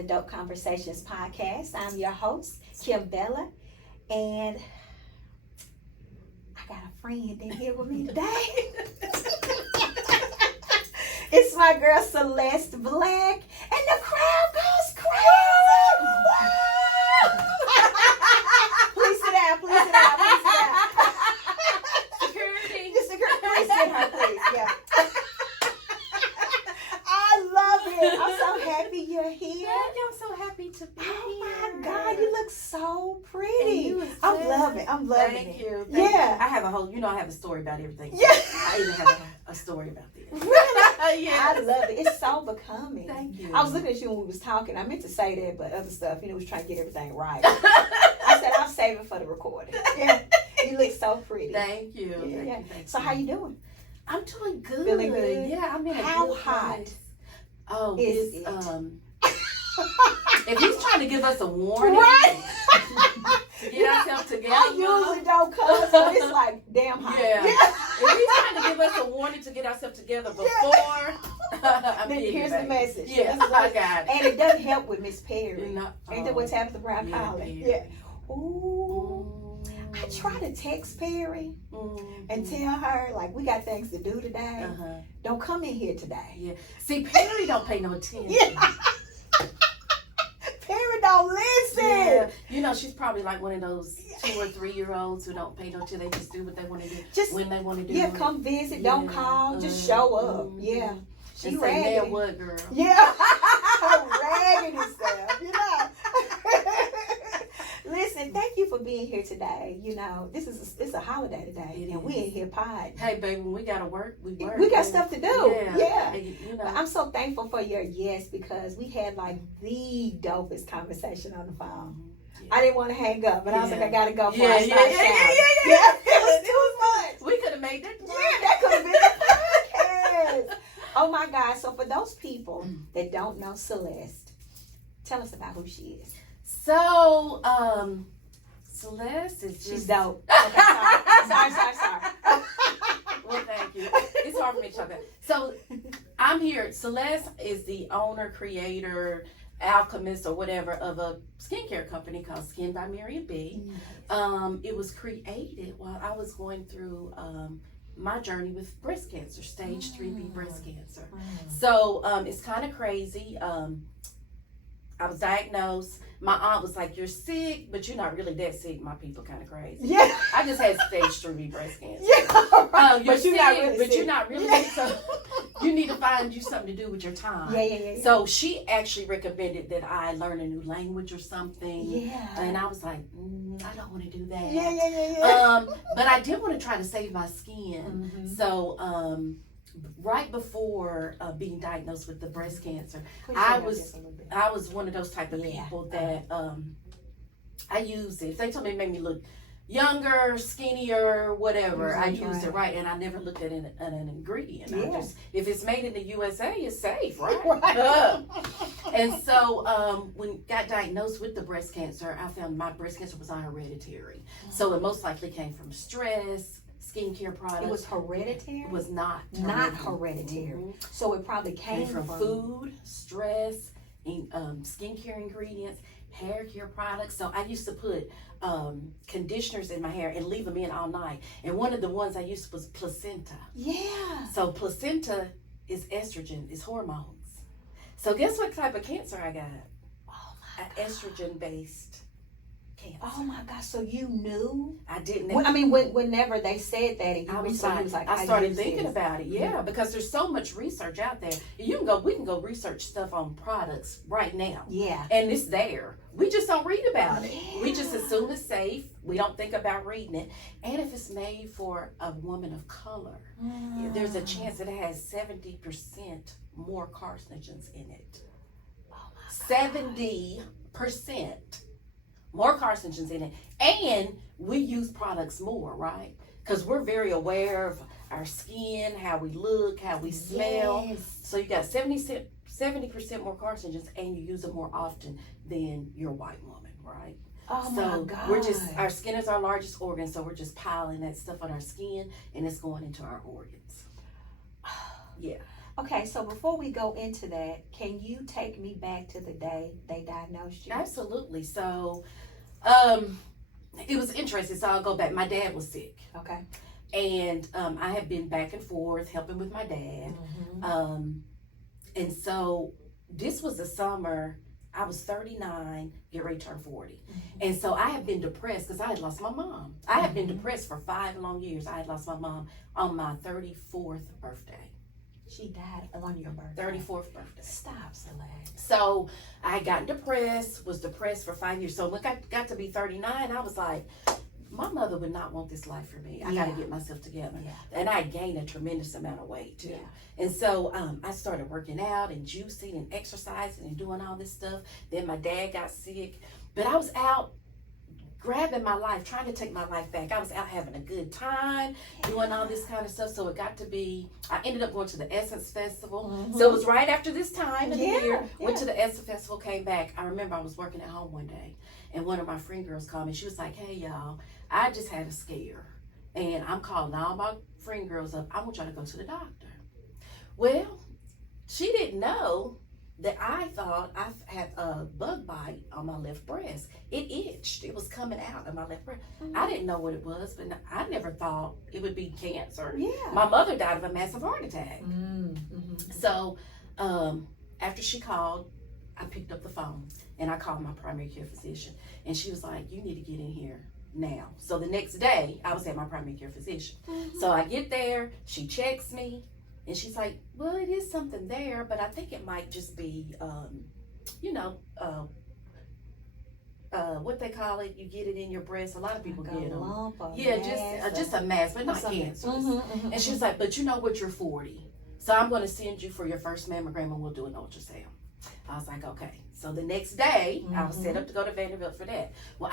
the Dope Conversations podcast. I'm your host, Kim Bella, and I got a friend in here with me today. It's my girl Celeste Black, and the crowd goes crazy. Please sit down, please sit down, please sit down. Security. The security, please sit her, please. Yeah. I love it. I'm so happy you're here. I'm so happy to be here. Oh my God, you look so pretty. I'm loving it. Thank you. Yeah. I have a whole, I have a story about everything. Yeah. I even have a story about this. Really? Yeah. I love it. It's so becoming. Thank you. I was looking at you when we was talking. I meant to say that, but other stuff, was trying to get everything right. I said I'll save it for the recording. Yeah. You look so pretty. Thank you. Yeah. Thank you. So how you doing? I'm doing good. Feeling good? Yeah, I'm in a How good hot place. Oh, is it's, it? If he's trying to give us a warning, Right? to get ourselves together. I usually don't cuss, but it's like damn hot. Yeah. If he's trying to give us a warning to get ourselves together before, I'm Then getting here's back. the message. Yeah, This is what- I got it. And it doesn't help with Miss Perry. Ain't that what's happened to Brown yeah, College? Perry. Yeah. Ooh. I try to text Perry and tell her, like, we got things to do today. Don't come in here today. Yeah. See, Perry don't pay no attention. Yeah. Perry don't listen. Yeah. She's probably like one of those 2 or 3 year olds who don't pay no attention. They just do what they want to do Just when they want to do Yeah, it. come visit. Don't call. Just show up. Yeah. She And say, raggedy. man, what, girl? Yeah. Her raggedy stuff, Listen, thank you for being here today. It's a holiday today, and we in here pod. Hey, baby, when we gotta work, we work. We got stuff to do. Yeah. And, But I'm so thankful for your yes, because we had like the dopest conversation on the phone. Yeah. I didn't want to hang up, but I was like, I gotta go for Yeah, I start shouting. Yeah, it was much. We could have made that. Yeah, that could have been the podcast. Oh my God. So for those people that don't know Celeste, tell us about who she is. So, Celeste is just... She's dope. Okay, sorry. Well, thank you. It's hard for me to talk about. So, I'm here. Celeste is the owner, creator, alchemist, or whatever of a skincare company called Skin by Mary B. It was created while I was going through my journey with breast cancer, stage 3B breast cancer. So, it's kind of crazy. I was diagnosed. My aunt was like, "You're sick, but you're not really that sick." My people kind of crazy. Yeah. I just had stage 3B breast cancer. Yeah. You're But sick, you're not really but sick. you're not really sick. So you need to find you something to do with your time. Yeah. So she actually recommended that I learn a new language or something. Yeah. And I was like, I don't want to do that. Yeah. But I did want to try to save my skin. So right before being diagnosed with the breast cancer, I was one of those type of people that I used it. They told me it made me look younger, skinnier, whatever. I used it right, and I never looked at an ingredient. I just, if it's made in the USA, it's safe, right? And so when I got diagnosed with the breast cancer, I found my breast cancer was not hereditary. So it most likely came from stress, skincare products. It was hereditary? It was not hereditary. So it probably came from food, stress, skincare ingredients, hair care products. So I used to put conditioners in my hair and leave them in all night. And one of the ones I used was placenta. Yeah. So placenta is estrogen, is hormones. So guess what type of cancer I got? Oh my God. Estrogen based cancer. Oh my God. So you knew? I didn't. Whenever they said that, and I started thinking about it. Yeah, because there's so much research out there. We can go research stuff on products right now. Yeah. And it's there. We just don't read about it. Yeah. We just assume it's safe. We don't think about reading it. And if it's made for a woman of color, there's a chance that it has 70% more carcinogens in it. Oh my God. 70% more carcinogens in it. And we use products more, right? Because we're very aware of our skin, how we look, how we smell. Yes. So you got 70% more carcinogens, and you use them more often than your white woman, right? Oh So my God. we're just, our skin is our largest organ, so we're just piling that stuff on our skin, and it's going into our organs. Yeah. Okay, so before we go into that, can you take me back to the day they diagnosed you? Absolutely. So, it was interesting. So I'll go back. My dad was sick. Okay. And I had been back and forth helping with my dad. And so this was the summer. I was 39, get ready to turn 40. And so I had been depressed because I had lost my mom. I had been depressed for 5 long years. I had lost my mom on my 34th birthday. She died on your birthday. 34th birthday. Stop, Celeste. So I had gotten depressed, was depressed for 5 years. So when I got to be 39, I was like, my mother would not want this life for me. I got to get myself together. And I gained a tremendous amount of weight too. And so I started working out and juicing and exercising and doing all this stuff. Then my dad got sick. But I was out grabbing my life, trying to take my life back. I was out having a good time, doing all this kind of stuff. So it got to be, I ended up going to the Essence Festival. So it was right after this time of the year. Went to the Essence Festival, came back. I remember I was working at home one day, and one of my friend girls called me. She was like, hey, y'all, I just had a scare, and I'm calling all my friend girls up. I want y'all to go to the doctor. Well, she didn't know that I thought I had a bug bite on my left breast. It itched. It was coming out of my left breast. I didn't know what it was, but I never thought it would be cancer. My mother died of a massive heart attack. So after she called, I picked up the phone and I called my primary care physician. And she was like, you need to get in here now. So the next day, I was at my primary care physician. So I get there, she checks me. And she's like, well, it is something there, but I think it might just be, what they call it, you get it in your breast. A lot of people get them. Just a mass, but not cancer. And she's like, but you know what, you're 40. So I'm going to send you for your first mammogram and we'll do an ultrasound. I was like, okay. So the next day, I was set up to go to Vanderbilt for that. Well,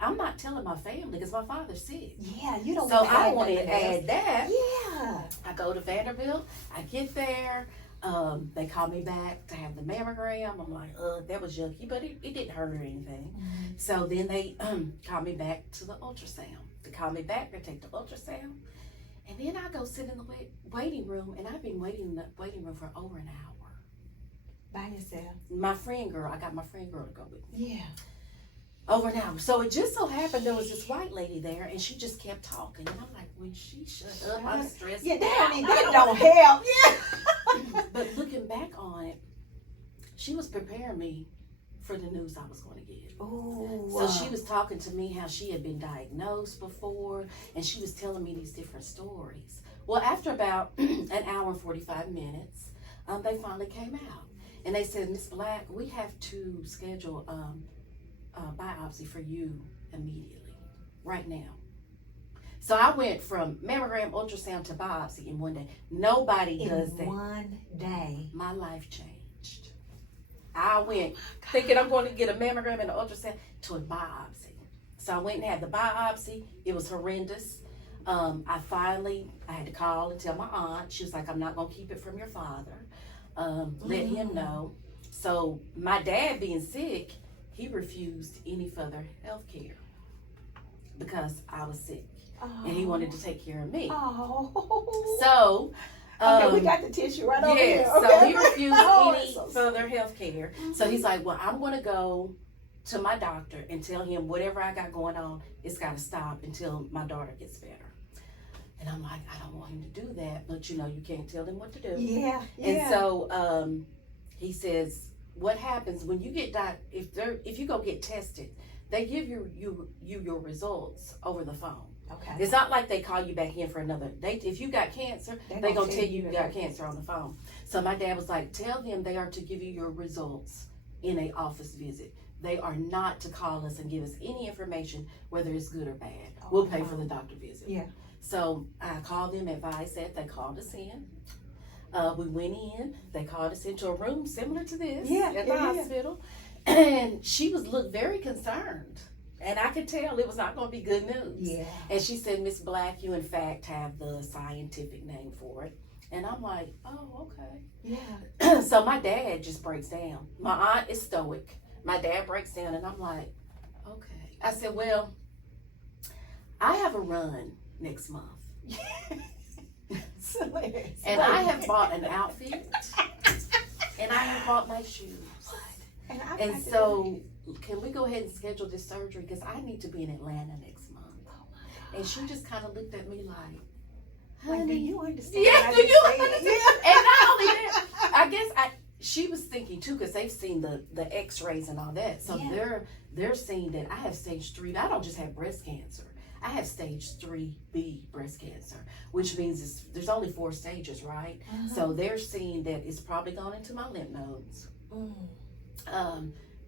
I'm not telling my family because my father's sick. You don't. So I don't want to add that. I go to Vanderbilt. I get there. They call me back to have the mammogram. I'm like, that was yucky, but it didn't hurt or anything. So then they call me back to the ultrasound. They call me back. They take the ultrasound, and then I go sit in the waiting room, and I've been waiting in the waiting room for over an hour. By yourself? My friend girl, I got my friend girl to go with me. Yeah. Over an hour. So it just so happened there was this white lady there, and she just kept talking. And I'm like, when she shut up, I'm stressed. Yeah, that don't help. Yeah. But looking back on it, she was preparing me for the news I was going to get. Ooh. So she was talking to me how she had been diagnosed before, and she was telling me these different stories. Well, after about an hour and 45 minutes, they finally came out. And they said, Miss Black, we have to schedule a biopsy for you immediately, right now. So I went from mammogram, ultrasound to biopsy in one day. Nobody does that. In one day. My life changed. I went thinking I'm going to get a mammogram and an ultrasound to a biopsy. So I went and had the biopsy. It was horrendous. I had to call and tell my aunt. She was like, I'm not going to keep it from your father. Let him know. So my dad being sick, he refused any further health care because I was sick and he wanted to take care of me. So okay, we got the tissue right over here. Okay. So he refused any further health care. So he's like, well, I'm going to go to my doctor and tell him whatever I got going on, it's got to stop until my daughter gets better. And I'm like, I don't want him to do that, but you can't tell him what to do. Yeah. And so he says, what happens when you get if you go get tested, they give you your results over the phone. Okay. It's not like they call you back in for another. If you got cancer, they're gonna tell you got cancer on the phone. So my dad was like, tell them they are to give you your results in an office visit. They are not to call us and give us any information, whether it's good or bad. We'll pay for the doctor visit. Yeah. So I called them, advised that they called us in. We went in. They called us into a room similar to this at the hospital, and she looked very concerned, and I could tell it was not going to be good news. Yeah. And she said, Miss Black, you in fact have the scientific name for it, and I'm like, oh, okay. Yeah. So my dad just breaks down. My aunt is stoic. My dad breaks down, and I'm like, okay. I said, well, I have a run next month. So And I have bought an outfit, and I have bought my shoes. And so, can we go ahead and schedule this surgery? Because I need to be in Atlanta next month. And she just kind of looked at me like, honey, like, do you understand? Yeah, do you understand? Yeah. And not only that, I guess she was thinking too, because they've seen the X-rays and all that. So they're seeing that I have stage 3. I don't just have breast cancer. I have stage 3B breast cancer, which means there's only 4 stages, right? So they're seeing that it's probably gone into my lymph nodes.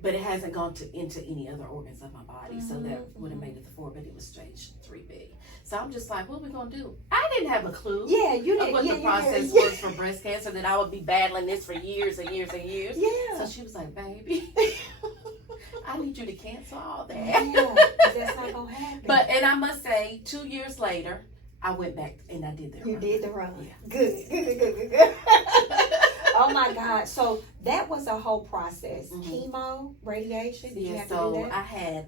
But it hasn't gone into any other organs of my body. So that would have made it the 4, but it was stage 3B. So I'm just like, what are we going to do? I didn't have a clue you didn't, of what the process was for breast cancer, that I would be battling this for years and years and years. Yeah. So she was like, baby, I need you to cancel all that. Yeah, that's not going to happen. And I must say, 2 years later, I went back and I did the run. You did the run. Yeah. Good. Oh my God. So that was a whole process. Chemo, radiation. Did you have to do that? I had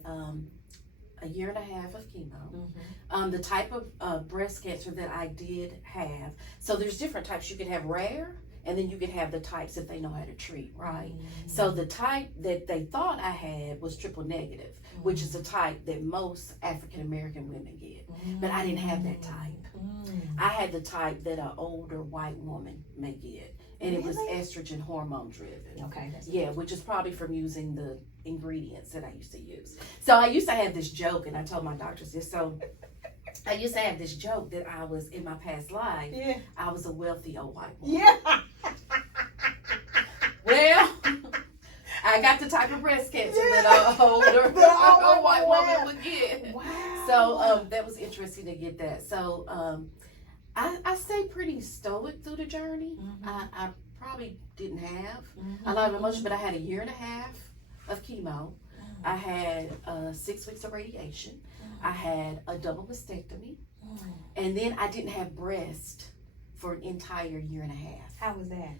a year and a half of chemo. The type of breast cancer that I did have. So there's different types. You can have rare, and then you can have the types that they know how to treat, right? So the type that they thought I had was triple negative, which is a type that most African American women get. But I didn't have that type. I had the type that an older white woman may get. And it was estrogen hormone driven. Okay. Yeah, which is probably from using the ingredients that I used to use. So I used to have this joke, and I told my doctors this. So I used to have this joke that I was, in my past life, I was a wealthy old white woman. Yeah. Well, I got the type of breast cancer that an older white woman would get. Wow. So that was interesting to get that. So I stayed pretty stoic through the journey. I probably didn't have a lot of emotion, but I had a year and a half of chemo. I had 6 weeks of radiation. I had a double mastectomy. And then I didn't have breast for an entire year and a half. How was that?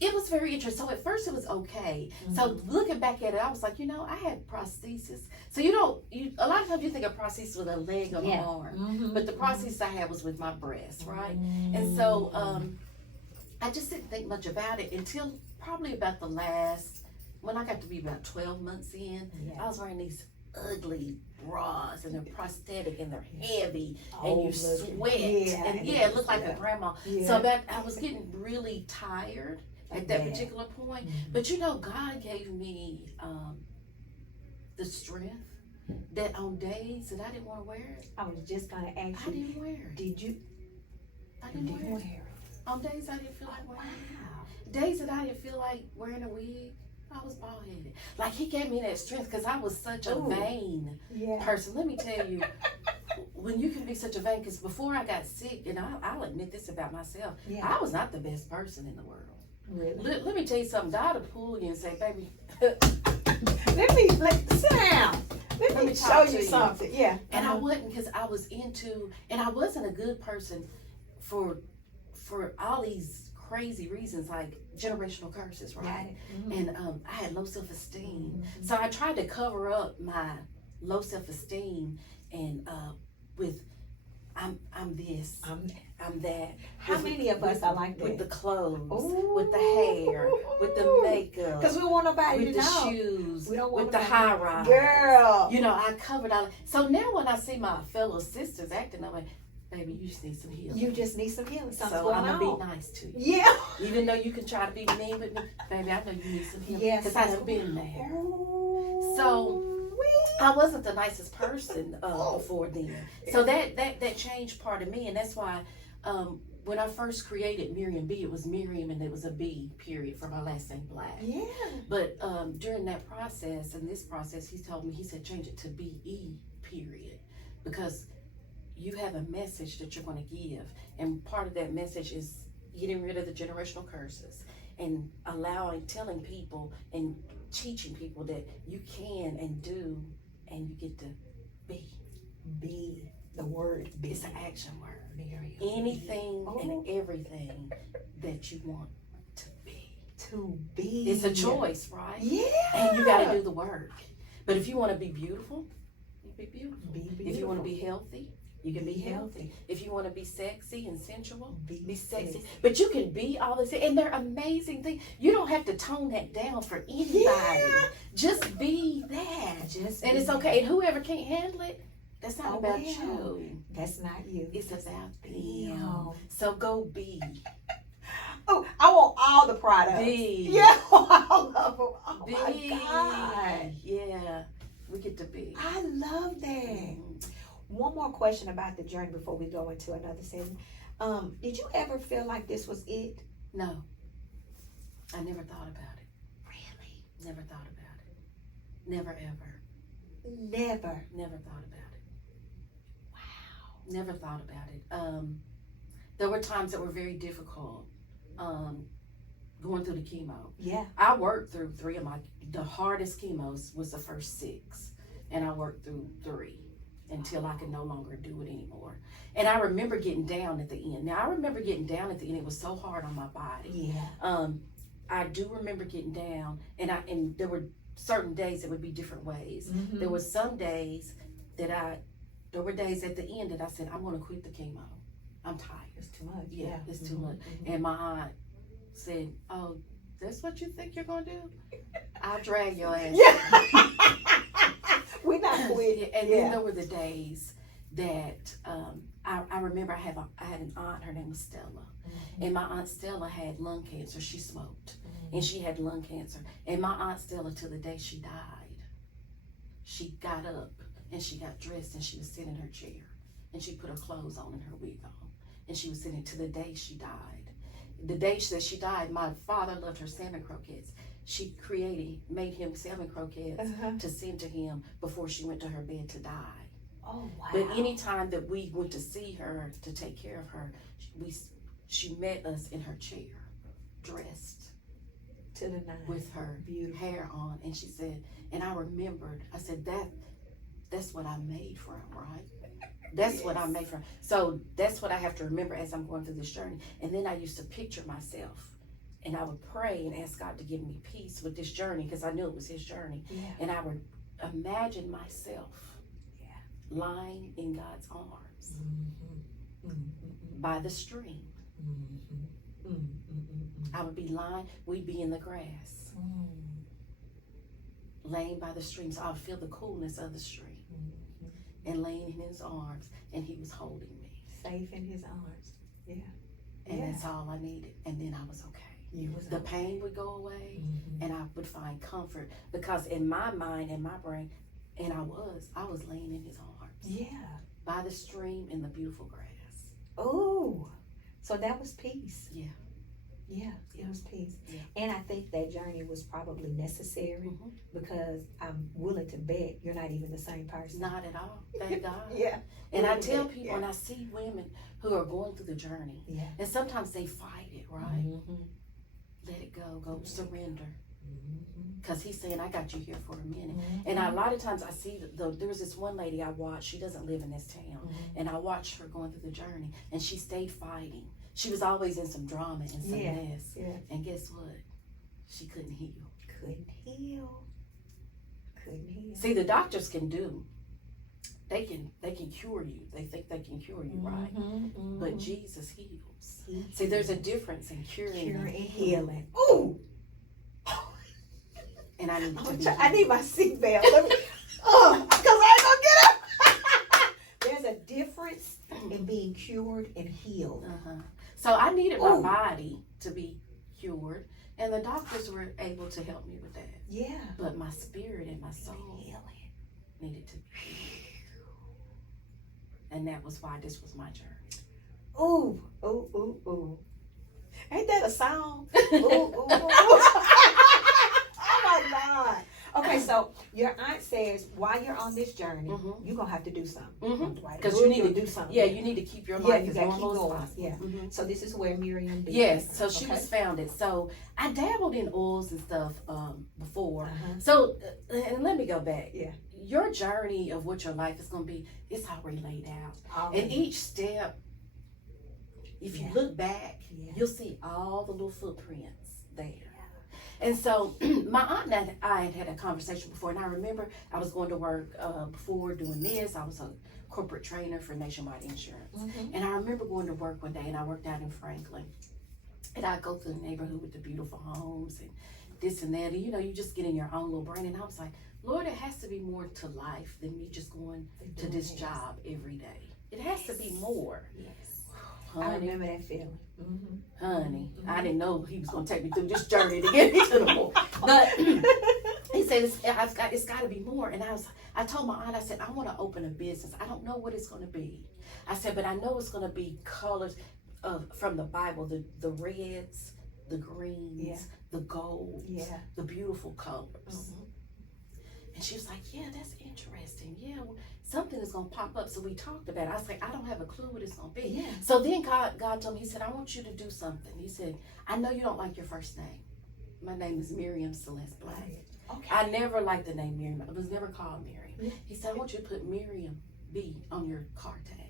It was very interesting. So at first it was okay. So looking back at it, I was like, I had prosthesis. So a lot of times you think of prosthesis with a leg or an arm, but the prosthesis I had was with my breast, right? And so I just didn't think much about it until probably about when I got to be about 12 months in. I was wearing these ugly bras, and they're prosthetic, and they're heavy, and you sweat, and it looked like a grandma. So I was getting really tired at that particular point. But God gave me the strength that on days that I didn't want to wear it. I was just gonna ask you. I didn't wear it. Did you? I didn't wear it. On days I didn't feel like wearing it. Days that I didn't feel like wearing a wig, I was bald headed. Like, he gave me that strength because I was such a vain person. Let me tell you, when you can be such a vain, because before I got sick, and I'll admit this about myself, I was not the best person in the world. Really? Let me tell you something. God will pull you and say, baby, sit down. Let me show you something. Yeah. And I wasn't, because I was and I wasn't a good person for all these crazy reasons, like generational curses, right? And I had low self-esteem. So I tried to cover up my low self-esteem and with I'm this, I'm that. How many of us are like that? With the clothes, with the hair, with the makeup. Because we want nobody with to the know. shoes, We don't want with the high rise. Girl. I covered all. So now when I see my fellow sisters acting, I'm like, baby, you just need some healing. You just need some healing. Something's so going I'm going on. to be nice to you. Yeah. Even though you can try to be mean with me, baby, I know you need some healing. Yes. Because I've been there. So I wasn't the nicest person before then. So that changed part of me. And that's why when I first created Miriam B, it was Miriam and there was a B, period, for my last name Black. Yeah. But during that process, and this process, he said, change it to B-E, period. Because you have a message that you're going to give, and part of that message is getting rid of the generational curses and telling people and teaching people that you can and do, and you get to be. The word be. It's an action word. Anything and everything that you want to be. To be. It's a choice, right? Yeah. And you got to do the work. But if you want to be beautiful, you be beautiful. Be beautiful. If you want to be healthy, You can be healthy. If you want to be sexy and sensual, be sexy. sexy. But you can be all this, and they're amazing things. You don't have to tone that down for anybody. Yeah. Just be that. And it's okay. And whoever can't handle it, that's not about you. That's not you. It's about them. So go be. Oh, I want all the products. Be. Yeah, all of them. Oh be. My God. Yeah, we get to be. I love that. One more question about the journey before we go into another segment. Did you ever feel like this was it? No. I never thought about it. Really? Never thought about it. Never ever. Never thought about it. Wow. Never thought about it. There were times that were very difficult. Going through the chemo. Yeah. I worked through the hardest chemos was the first 6. And I worked through 3 until I could no longer do it anymore. And I remember getting down at the end. Now, I remember getting down at the end. It was so hard on my body. Yeah. I do remember getting down, and there were certain days that would be different ways. Mm-hmm. There were some days there were days at the end that I said, I'm going to quit the chemo. I'm tired. It's too much. Yeah, it's too much. Mm-hmm. And my aunt said, oh, that's what you think you're going to do? I'll drag your ass. Yeah. We're not quitting. And then there were the days that I remember I had an aunt, her name was Stella. Mm-hmm. And my Aunt Stella had lung cancer. She smoked. Mm-hmm. And she had lung cancer. And my Aunt Stella, till the day she died, she got up and she got dressed and she was sitting in her chair. And she put her clothes on and her wig on. And she was sitting to the day she died. The day that she died, my father loved her salmon croquettes. She made him salmon croquettes to send to him before she went to her bed to die. Oh, wow. But anytime that we went to see her, to take care of her, she met us in her chair, dressed to the nine, with her hair on. And she said, and I remembered, I said, that's what I'm made from, right? That's what I'm made from. So that's what I have to remember as I'm going through this journey. And then I used to picture myself, and I would pray and ask God to give me peace with this journey, because I knew it was his journey. Yeah. And I would imagine myself lying in God's arms by the stream. I would be lying, we'd be in the grass, laying by the stream. So I would feel the coolness of the stream. And laying in his arms, and he was holding me. Safe in his arms. Yeah. And that's all I needed. And then I was okay. The pain would go away, and I would find comfort, because in my mind and my brain, and I was laying in his arms. Yeah. By the stream in the beautiful grass. Oh, so that was peace. Yeah. Yeah, it was peace. Yeah. And I think that journey was probably necessary, because I'm willing to bet you're not even the same person. Not at all. Thank God. Yeah. And I tell people, and I see women who are going through the journey, and sometimes they fight it, right? Let it go, surrender. Because he's saying, I got you here for a minute. And a lot of times I see, there was this one lady I watched, she doesn't live in this town, and I watched her going through the journey, and she stayed fighting. She was always in some drama and some mess. Yeah. And guess what? She couldn't heal. Couldn't heal. See, the doctors can do. They can cure you. They think they can cure you, right? But Jesus heals. See, there's a difference in curing and healing. Ooh. And I need my seatbelt. Because I ain't gonna get up. There's a difference in being cured and healed. So I needed my body to be cured, and the doctors were able to help me with that. Yeah. But my spirit and my soul needed to be healed. And that was why this was my journey. Ooh, ooh, ooh, ooh. Ain't that a song? Ooh, ooh, ooh. Oh my God. Okay, so your aunt says while you're on this journey, you're going to have to do something. Because you need to do something. Yeah, you need to keep your life as normal as possible. Yeah. So this is where Miriam began. Yes, so she was founded. So I dabbled in oils and stuff before. So, and let me go back. Yeah. Your journey of what your life is going to be, it's already laid out. And each step, if you look back, you'll see all the little footprints there. And so my aunt and I had a conversation before, and I remember I was going to work before doing this. I was a corporate trainer for Nationwide Insurance. And I remember going to work one day, and I worked out in Franklin. And I'd go through the neighborhood with the beautiful homes and this and that. And you just get in your own little brain. And I was like, Lord, it has to be more to life than me just going to this job every day. It has to be more. Yes. Honey, I remember that feeling. Honey, I didn't know he was going to take me through this journey to get me to the more. But he said, it's got to be more. And I told my aunt, I said, I want to open a business. I don't know what it's going to be. I said, but I know it's going to be colors from the Bible, the reds, the greens, the golds, the beautiful colors. And she was like, yeah, that's interesting. Yeah, something is going to pop up. So we talked about it. I was like, I don't have a clue what it's going to be. Yeah. So then God told me, he said, I want you to do something. He said, I know you don't like your first name. My name is Miriam Celeste Black. Okay. I never liked the name Miriam. I was never called Miriam. Yeah. He said, I want you to put Miriam B on your car tag.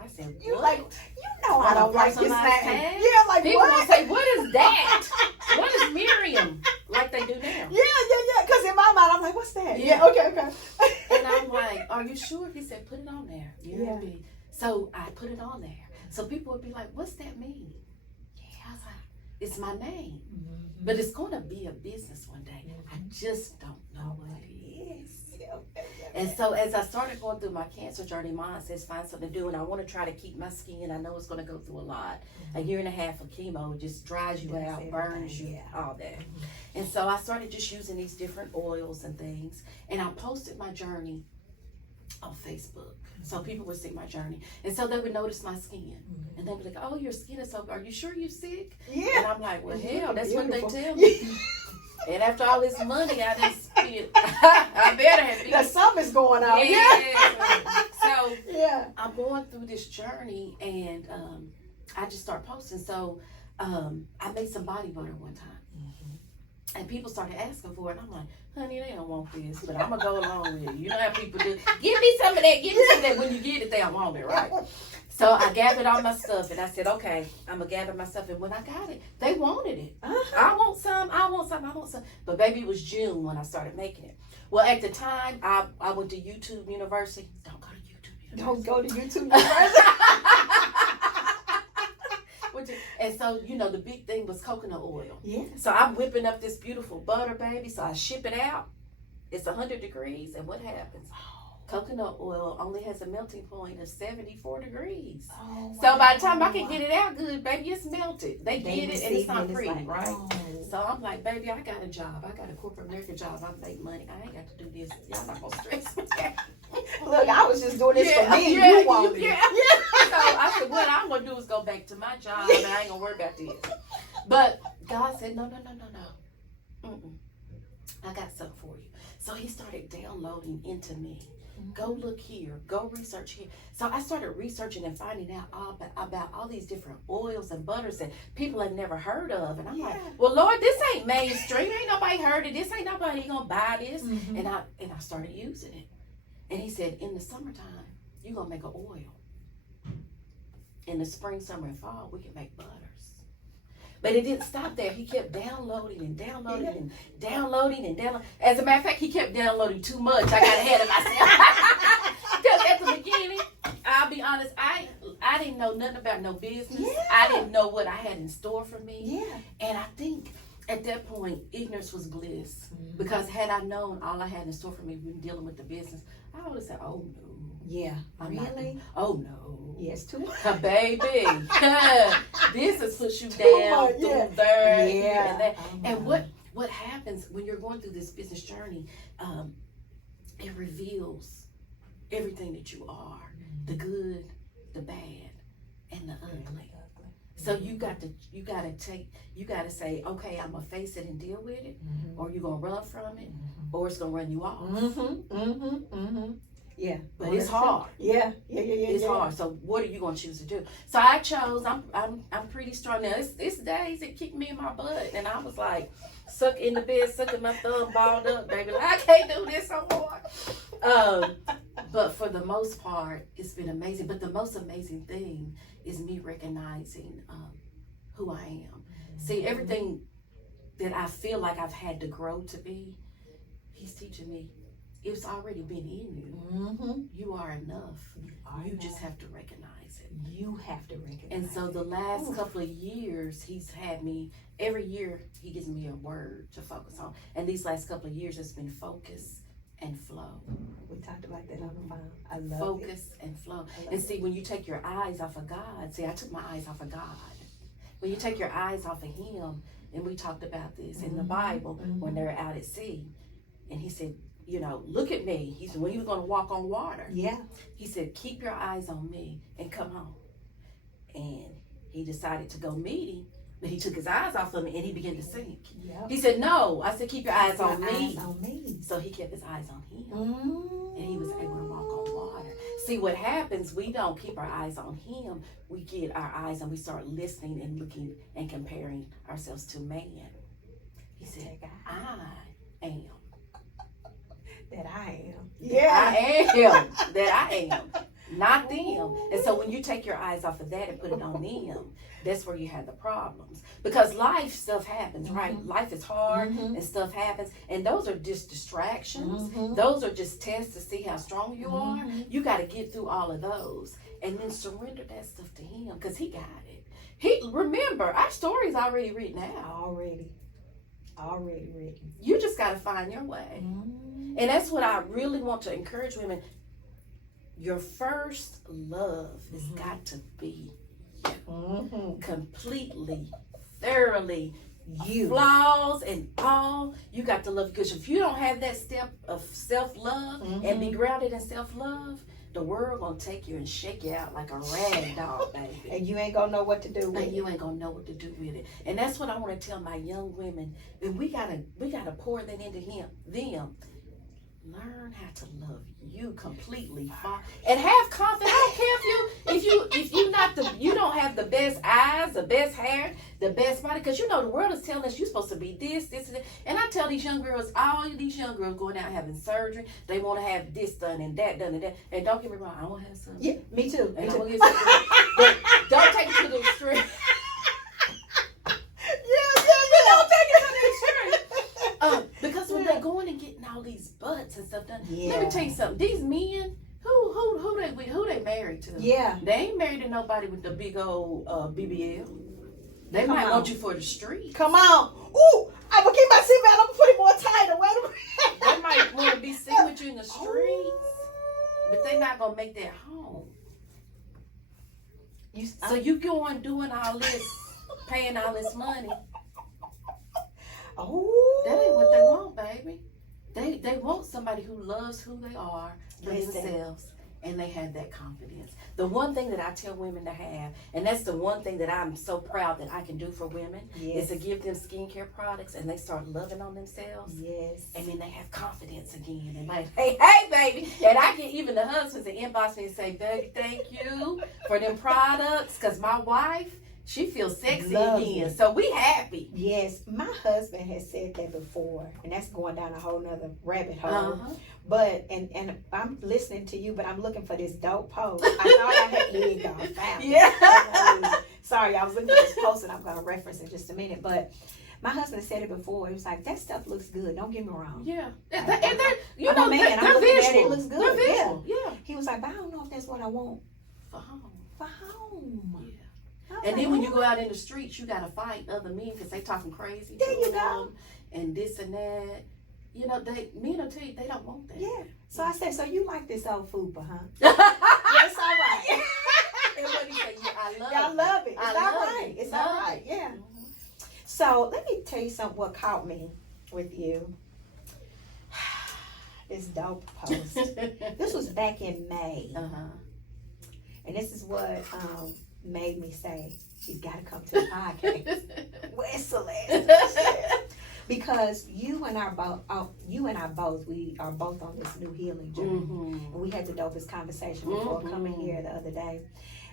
I said, what? You know I don't like his name. Yeah, like people what? People say, what is that? What is Miriam? Like they do now. Yeah. Because in my mind, I'm like, what's that? Yeah, okay. And I'm like, are you sure? He said, put it on there. Miriam B. So I put it on there. So people would be like, what's that mean? Yeah, I was like, it's my name. But it's going to be a business one day. I just don't know what it is. And so as I started going through my cancer journey, mine says find something to do, and I want to try to keep my skin. I know it's going to go through a lot. A year and a half of chemo, it just dries you out, burns you, all that. And so I started just using these different oils and things, and I posted my journey on Facebook. So people would see my journey. And so they would notice my skin. And they'd be like, oh, your skin is so, are you sure you're sick? Yeah. And I'm like, well, hell, that's what they tell me. And after all this money I done spent, I better have been. That something's going on. Yeah. So I'm going through this journey, and I just start posting. So I made some body butter one time. And people started asking for it. And I'm like, honey, they don't want this, but I'm going to go along with it. You know how people do. Give me some of that. Give me some of that. When you get it, they don't want it, right? So I gathered all my stuff, and I said, okay, I'm going to gather my stuff. And when I got it, they wanted it. I want some. But baby, it was June when I started making it. Well, at the time, I went to YouTube University. Don't go to YouTube University. Don't go to YouTube University. And so, the big thing was coconut oil. Yeah. So I'm whipping up this beautiful butter, baby. So I ship it out. It's 100 degrees. And what happens? Coconut oil only has a melting point of 74 degrees. So by the time I can get it out good, baby, it's melted. They get it and it's not pretty, right? So I'm like, baby, I got a job. I got a corporate American job. I make money. I ain't got to do this. Y'all not going to stress me out. Look, I was just doing this for me. You wanted it. So I said, what I'm going to do is go back to my job, and I ain't going to worry about this. But God said, no. I got something for you. So he started downloading into me. Go look here. Go research here. So I started researching and finding out about all these different oils and butters that people have never heard of. And I'm like, well, Lord, this ain't mainstream. Ain't nobody heard of this. Ain't nobody going to buy this. And I started using it. And he said, in the summertime, you're going to make an oil. In the spring, summer, and fall, we can make butters. But it didn't stop there. He kept downloading and downloading and downloading and downloading. As a matter of fact, he kept downloading too much. I got ahead of myself. Because at the beginning, I'll be honest, I didn't know nothing about no business. Yeah. I didn't know what I had in store for me. Yeah. And I think at that point, ignorance was bliss. Because had I known all I had in store for me when dealing with the business, I would have said, oh no. Yeah. Really? Oh no. Yes, too much. Baby. This has put you down through there. Yeah. And, that. And what happens when you're going through this business journey, it reveals everything that you are. The good, the bad, and the ugly. So you got to say, okay, I'm gonna face it and deal with it, or you're gonna run from it, or it's gonna run you off. Yeah, but it's hard. Yeah. It's hard. So what are you gonna choose to do? So I chose. I'm pretty strong now. It's days that kicked me in my butt, and I was like, in the bed, sucking my thumb, balled up, baby. Like, I can't do this no more. But for the most part, it's been amazing. But the most amazing thing is me recognizing who I am. See, everything that I feel like I've had to grow to be, he's teaching me it's already been in you. Mm-hmm. You are enough. You just have to recognize it. You have to recognize And so the last couple of years, he's had me, every year he gives me a word to focus on. And these last couple of years, it's been focus and flow. We talked about that on the phone. I love Focus and flow. And see, when you take your eyes off of God, see, I took my eyes off of God. When you take your eyes off of him, and we talked about this in the Bible when they're out at sea, and he said, you know, look at me. He said, when he was going to walk on water, he said, keep your eyes on me and come home. And he decided to go meet him, but he took his eyes off of me and he began to sink. He said, no. I said, keep your eyes on me. So he kept his eyes on him, and he was able to walk on water. See, what happens, we don't keep our eyes on him. We get our eyes and we start listening and looking and comparing ourselves to man. He said, I am. That I am. I am. That I am. Not them. And so when you take your eyes off of that and put it on them, that's where you have the problems. Because life stuff happens, right? Life is hard and stuff happens. And those are just distractions. Those are just tests to see how strong you are. You got to get through all of those. And then surrender that stuff to him because he got it. Remember, our story's already written out. Already written. You just got to find your way. And that's what I really want to encourage women. Your first love has got to be you. Completely, thoroughly, you. Flaws and all. You got to love, because if you don't have that step of self-love and be grounded in self-love, the world gonna take you and shake you out like a rag doll, baby. And you ain't gonna know what to do with it. You ain't gonna know what to do with it. And that's what I want to tell my young women. And we gotta pour that into them. Learn how to love you completely, and have confidence. I don't care if you don't have the best eyes, the best hair, the best body, because you know the world is telling us you're supposed to be this, and that. And I tell these young girls, all these young girls going out having surgery, they want to have this done and that done and that. And don't get me wrong, I want to have something. Yeah, me too. And I want to get something, but don't take it to the extreme. Because when they're going and getting all these butts and stuff done, let me tell you something. These men, who they married to? Yeah, they ain't married to nobody with the big old BBL. They might want you for the street. Come on. Ooh, I'm gonna keep my seatbelt. I'm gonna put it more tighter. Wait a minute. They might want to be sitting with you in the streets, but they're not gonna make that home. So you going doing all this, paying all this money. That ain't what they want, baby. They want somebody who loves who they are for themselves, and they have that confidence. The one thing that I tell women to have, and that's the one thing that I'm so proud that I can do for women, is to give them skincare products, and they start loving on themselves. And then they have confidence again, and like, hey, baby. And I get even the husbands that inbox me and say, baby, thank you for them products, because my wife, she feels sexy again. So we happy. Yes, my husband has said that before, and that's going down a whole nother rabbit hole. But and I'm listening to you, but I'm looking for this dope post. I thought I had found it. Sorry, I was looking for this post, and I'm going to reference in just a minute. But my husband said it before. He was like, "That stuff looks good. Don't get me wrong." Yeah, and they're, you know, know, man, I'm looking at it. It looks good. They're visual. Yeah. He was like, "But I don't know if that's what I want for home." For home. Yeah. And then when you go out in the streets, you gotta fight other men because they talking crazy. There you go. And this and that. You know, men will tell you they don't want that. Yeah. So I said, so you like this old fupa, huh? Yes, all right. And what he said, I love it. It's all right. It's all right. Yeah. So let me tell you something. What caught me with you. This dope post. This was back in May. And this is what made me say, she's got to come to the podcast. Where's Celeste? Because you and I both, we are both on this new healing journey. And we had the dopest conversation before coming here the other day.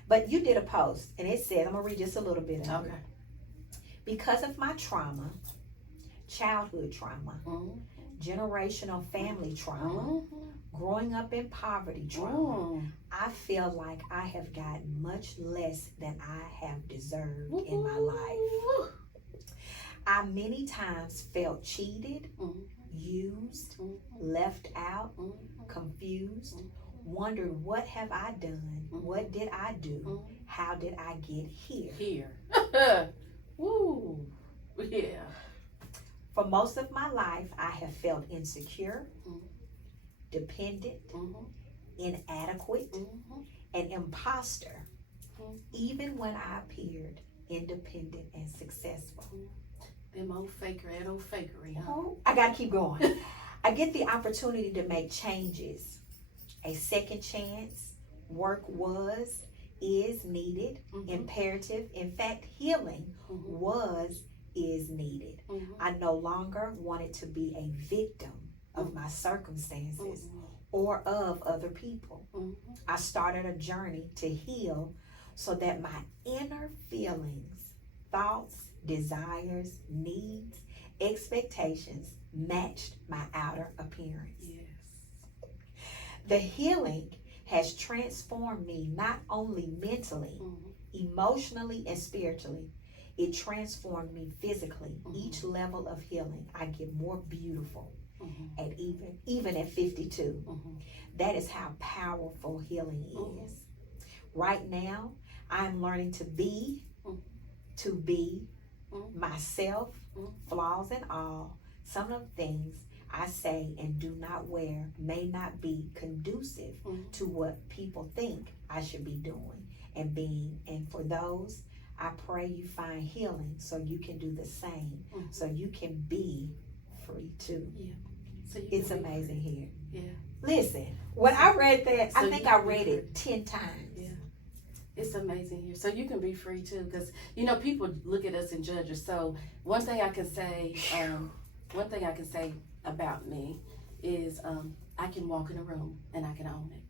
But you did a post, and it said, I'm going to read just a little bit of it. Because of my trauma, childhood trauma, generational family trauma, growing up in poverty trauma, I feel like I have gotten much less than I have deserved in my life. I many times felt cheated, used, left out, confused, wondered, what have I done? What did I do? How did I get here? Woo. Yeah. For most of my life, I have felt insecure, dependent, inadequate, an imposter, even when I appeared independent and successful. Them old faker, that old fakery, huh? Oh, I gotta keep going. I get the opportunity to make changes. A second chance, work is needed, imperative. In fact, healing is needed. I no longer wanted to be a victim of my circumstances or of other people. I started a journey to heal so that my inner feelings, thoughts, desires, needs, expectations matched my outer appearance. Yes. The healing has transformed me not only mentally, emotionally, and spiritually. It transformed me physically. Each level of healing, I get more beautiful at even at 52. That is how powerful healing is. Right now, I'm learning to be myself, flaws and all. Some of the things I say and do not wear may not be conducive to what people think I should be doing and being. And for those, I pray you find healing so you can do the same, so you can be free too. Yeah. So it's amazing here. Yeah. Listen, when I read that, I think I read it 10 times. Yeah. It's amazing here. So you can be free too, because people look at us and judge us. So one thing I can say about me is I can walk in a room and I can own it.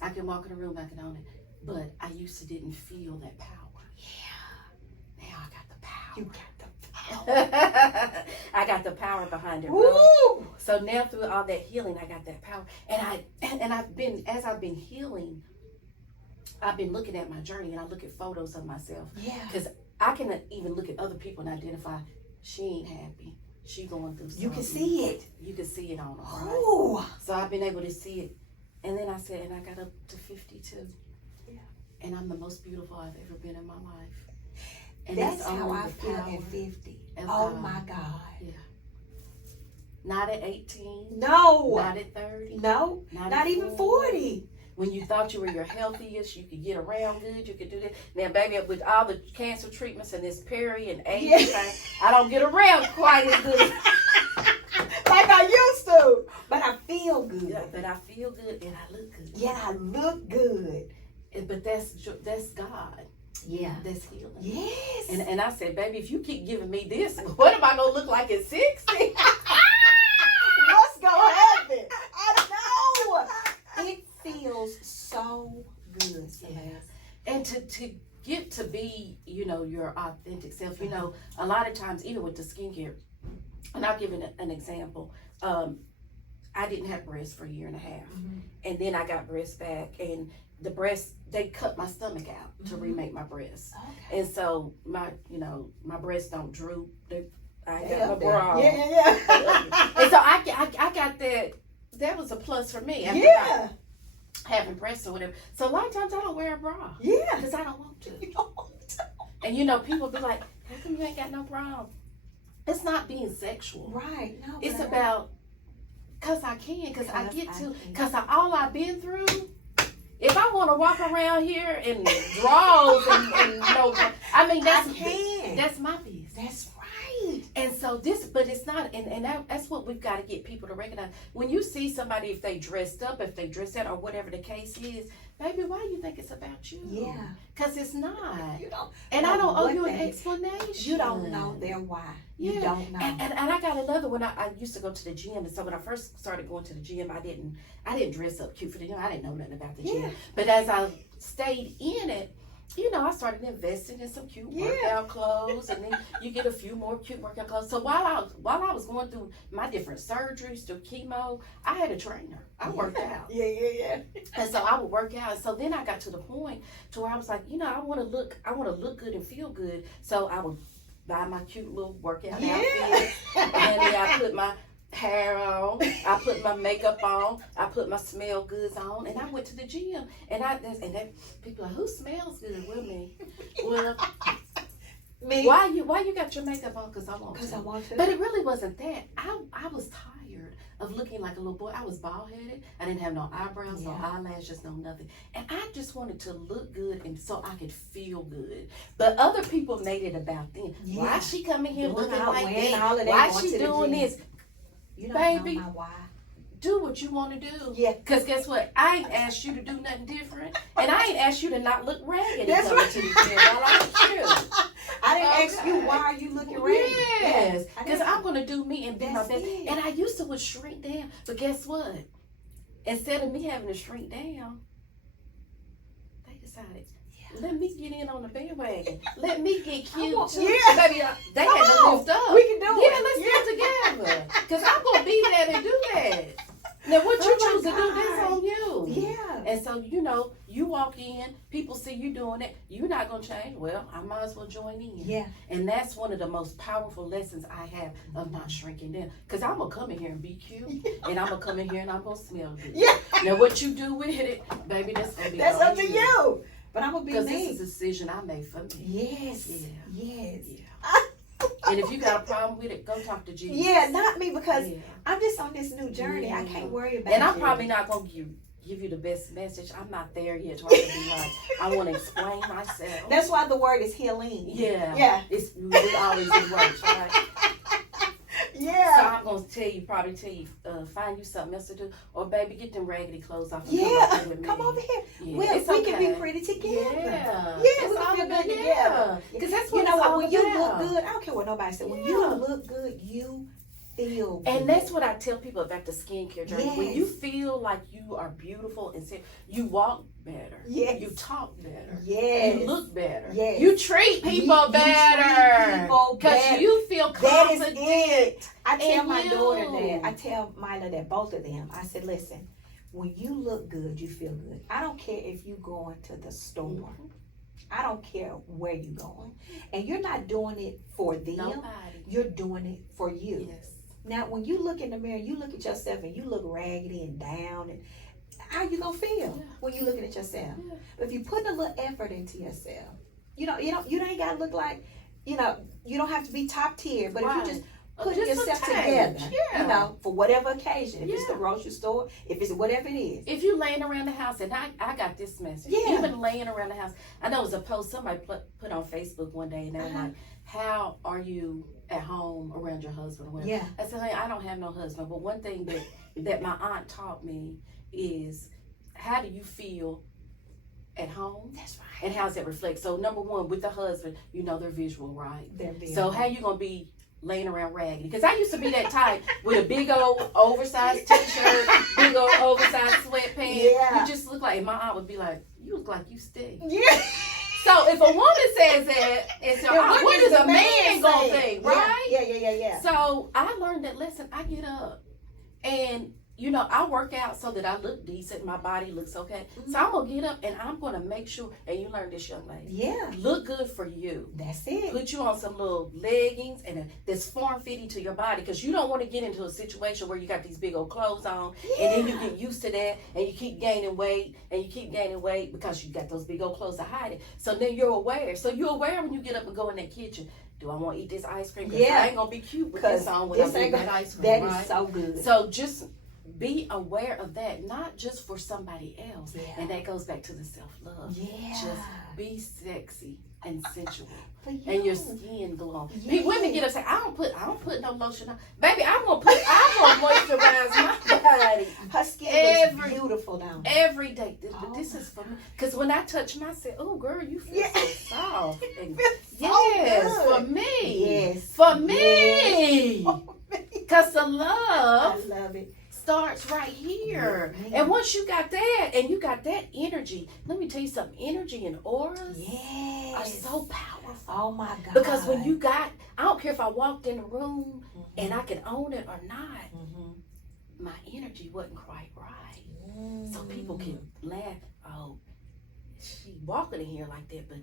I can walk in a room, I can own it. But I used to didn't feel that power. Yeah. Now I got the power. You got the power. I got the power behind it. Woo! So now through all that healing, I got that power. And I've been healing, I've been looking at my journey and I look at photos of myself. Yeah. Because I can even look at other people and identify, she ain't happy. She going through something. You can see it. You can see it on her, right? Ooh. So I've been able to see it. And then I said, and I got up to 52. Yeah. And I'm the most beautiful I've ever been in my life. And that's how I feel at 50. Oh my God. Yeah. Not at 18. No. Not at 30. No. Not even 40. When you thought you were your healthiest, you could get around good, you could do that. Now, baby, with all the cancer treatments and this peri and age thing, I don't get around quite as good. Like I used to. But I feel good. Yeah, but I feel good and I look good. Yeah, I look good. But that's God. Yeah. That's healing. Yes. And I said, baby, if you keep giving me this, what am I going to look like at 60? What's going to happen? I know. It feels so good, Celeste. And to get to be, your authentic self, a lot of times, even with the skincare, and I'll give an example. I didn't have breasts for a year and a half. And then I got breasts back, and the breasts, they cut my stomach out to remake my breasts. Okay. And so my breasts don't droop. I got my bra. Yeah. And so I got that. That was a plus for me. Yeah. Having breasts or whatever. So a lot of times I don't wear a bra. Yeah. Because I don't want to. And people be like, how come you ain't got no bra? It's not being sexual. Right. No. It's about, because I can, because I get to, because all I've been through. If I want to walk around here in drawers and that's my business. That's right. And so but it's not, and that's what we've got to get people to recognize. When you see somebody, if they dressed up, if they dressed out, or whatever the case is, baby, why do you think it's about you? Yeah. Because it's not. You don't. And I don't owe you an explanation. You don't know their why. You don't know. And I got another one. I used to go to the gym, and so when I first started going to the gym, I didn't dress up cute for the gym. I didn't know nothing about the gym. But as I stayed in it, I started investing in some cute workout clothes, and then you get a few more cute workout clothes. So while I was going through my different surgeries, through chemo, I had a trainer. I worked out. Yeah. And so I would work out. So then I got to the point to where I was like, I want to look good and feel good. So I would buy my cute little workout outfit, and then I put my hair on, I put my makeup on, I put my smell goods on, and I went to the gym. And people are like, who smells good with me? Well, me. Why you got your makeup on? Because I want to. Because I want to. But it really wasn't that. I was tired of looking like a little boy. I was bald headed. I didn't have no eyebrows, no eyelashes, no nothing. And I just wanted to look good, and so I could feel good. But other people made it about them. Yeah. Why is she coming here looking like that? Why is she doing this? You don't Baby, know my why. Do what you want to do. Yeah. Because guess what? I ain't asked you to do nothing different. And I ain't asked you to not look raggedy That's coming right. to the gym while I'm with you. I didn't ask you, why are you looking raggedy? Yes. Because I'm going to do me and be my best. It. And I used to would shrink down. But guess what? Instead of me having to shrink down, they decided, let me get in on the bandwagon. Let me get cute too. Yeah. Baby, they had to lift up. We can do it. Yeah, let's get together. Because I'm going to be there to do that. Now, what you choose to do, that's on you. Yeah. And so, you walk in, people see you doing it, you're not going to change. Well, I might as well join in. Yeah. And that's one of the most powerful lessons I have of not shrinking down. Because I'm going to come in here and be cute, and I'm going to come in here and I'm going to smell good. Yeah. Now, what you do with it, baby, that's going to be That's on up to you. But I'm going to be me. Because this is a decision I made for me. Yes. Yeah. Yes. Yeah. And if you got a problem with it, go talk to Jesus. Yeah, not me, because I'm just on this new journey. Yeah. I can't worry about it. And I'm probably not going to give you the best message. I'm not there yet to be like, I want to explain myself. That's why the word is healing. Yeah. Yeah. We always do works, right? Yeah. So I'm going to probably tell you, find you something else to do. Or baby, get them raggedy clothes off and come over here. Yeah. We can be pretty together. Yeah. Yeah, we can feel good together. Because that's what you know what, when you about. look good, I don't care what nobody said. When you look good, you feel good. And that's what I tell people about the skincare journey. Yes. When you feel like you are beautiful and you walk better. Yes. You talk better. Yes. You look better. Yes. You treat people better. Because you feel confident. That is it. I tell my you. daughter that. I tell Mila that, both of them. I said, listen, when you look good, you feel good. I don't care if you going to the store. Mm-hmm. I don't care where you're going. And you're not doing it for them. Nobody. You're doing it for you. Yes. Now, when you look in the mirror, you look at yourself and you look raggedy and down, and how you gonna feel when you looking at yourself? Yeah. But if you put a little effort into yourself, you ain't gotta look like, you don't have to be top tier. But if you just put yourself together, for whatever occasion, if it's the grocery store, if it's whatever it is. If you laying around the house, and I got this message. Yeah. Even laying around the house. I know it was a post somebody put on Facebook one day, and they were like, how are you at home around your husband? Or yeah. I said, hey, I don't have no husband, but one thing that my aunt taught me is, how do you feel at home? That's right. And how's that reflect? So number one, with the husband, they're visual, right? They're visual. So how you gonna be laying around raggedy? Because I used to be that type with a big old oversized t-shirt, big old oversized sweatpants. Yeah. You just look like, and my aunt would be like, you look like you stink. Yeah. So if a woman says that, it's what is a man gonna think, right? Yeah. So I learned that lesson. I get up and I work out so that I look decent, my body looks okay. Mm-hmm. So I'm gonna get up and I'm gonna make sure, and you learn this, young lady. Yeah. Look good for you. That's it. Put you on some little leggings and that's form-fitting to your body, because you don't want to get into a situation where you got these big old clothes on, and then you get used to that and you keep gaining weight because you got those big old clothes to hide it. So then you're aware. So you're aware when you get up and go in that kitchen. Do I want to eat this ice cream? Because I ain't gonna be cute with this on when I'm eating that ice cream. That is so good. So just be aware of that, not just for somebody else. Yeah. And that goes back to the self-love. Yeah. Just be sexy and sensual. And your skin glowing. Yes. Women get up and say, I don't put no lotion on. Baby, I'm gonna moisturize my body. Her skin is beautiful now. Every day. But this is for me. Because when I touch myself, oh girl, you feel so soft. And for me. Yes. For me. Because the love. I love it. starts right here. Mm-hmm. And once you got that, and you got that energy, let me tell you something, energy and auras are so powerful. Oh my God. Because when you got, I don't care if I walked in a room and I can own it or not, my energy wasn't quite right. So people can laugh, oh, she walking in here like that, but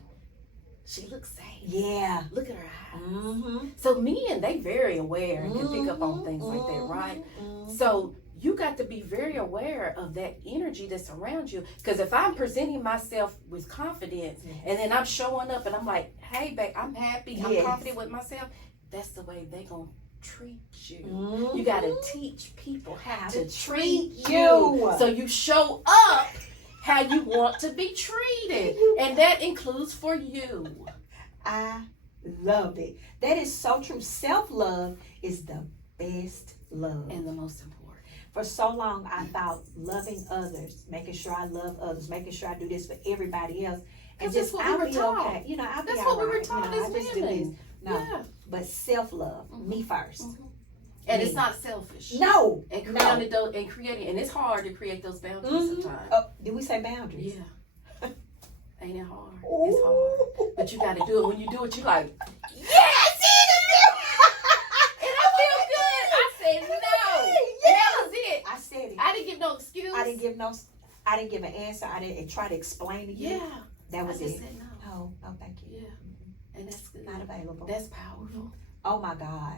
she looks safe. Yeah. Look at her eyes. So men, they very aware and can pick up on things like that, right? So you got to be very aware of that energy that's around you. Because if I'm presenting myself with confidence and then I'm showing up and I'm like, hey, babe, I'm happy, I'm confident with myself, that's the way they gonna treat you. You got to teach people how to treat you. So you show up how you want to be treated. And that includes for you. I love it. That is so true. Self-love is the best love. And the most important. For so long, I thought loving others, making sure I love others, making sure I do this for everybody else. And just, I'll be okay. You know, I'll be all right. That's what we were taught as I just do this. women. No, but self-love, me first. And it's not selfish. No. And creating, and it's hard to create those boundaries sometimes. Oh, did we say boundaries? Yeah. Ain't it hard? Ooh. It's hard. But you got to do it. When you do it, you like, yes, and I feel good. I said no. And that was it. I said it. I didn't give no excuse. I didn't give an answer. I didn't try to explain to you. Yeah. That was I just it. said no. No, thank you. Yeah. And that's good. Not available. That's powerful. Oh my God.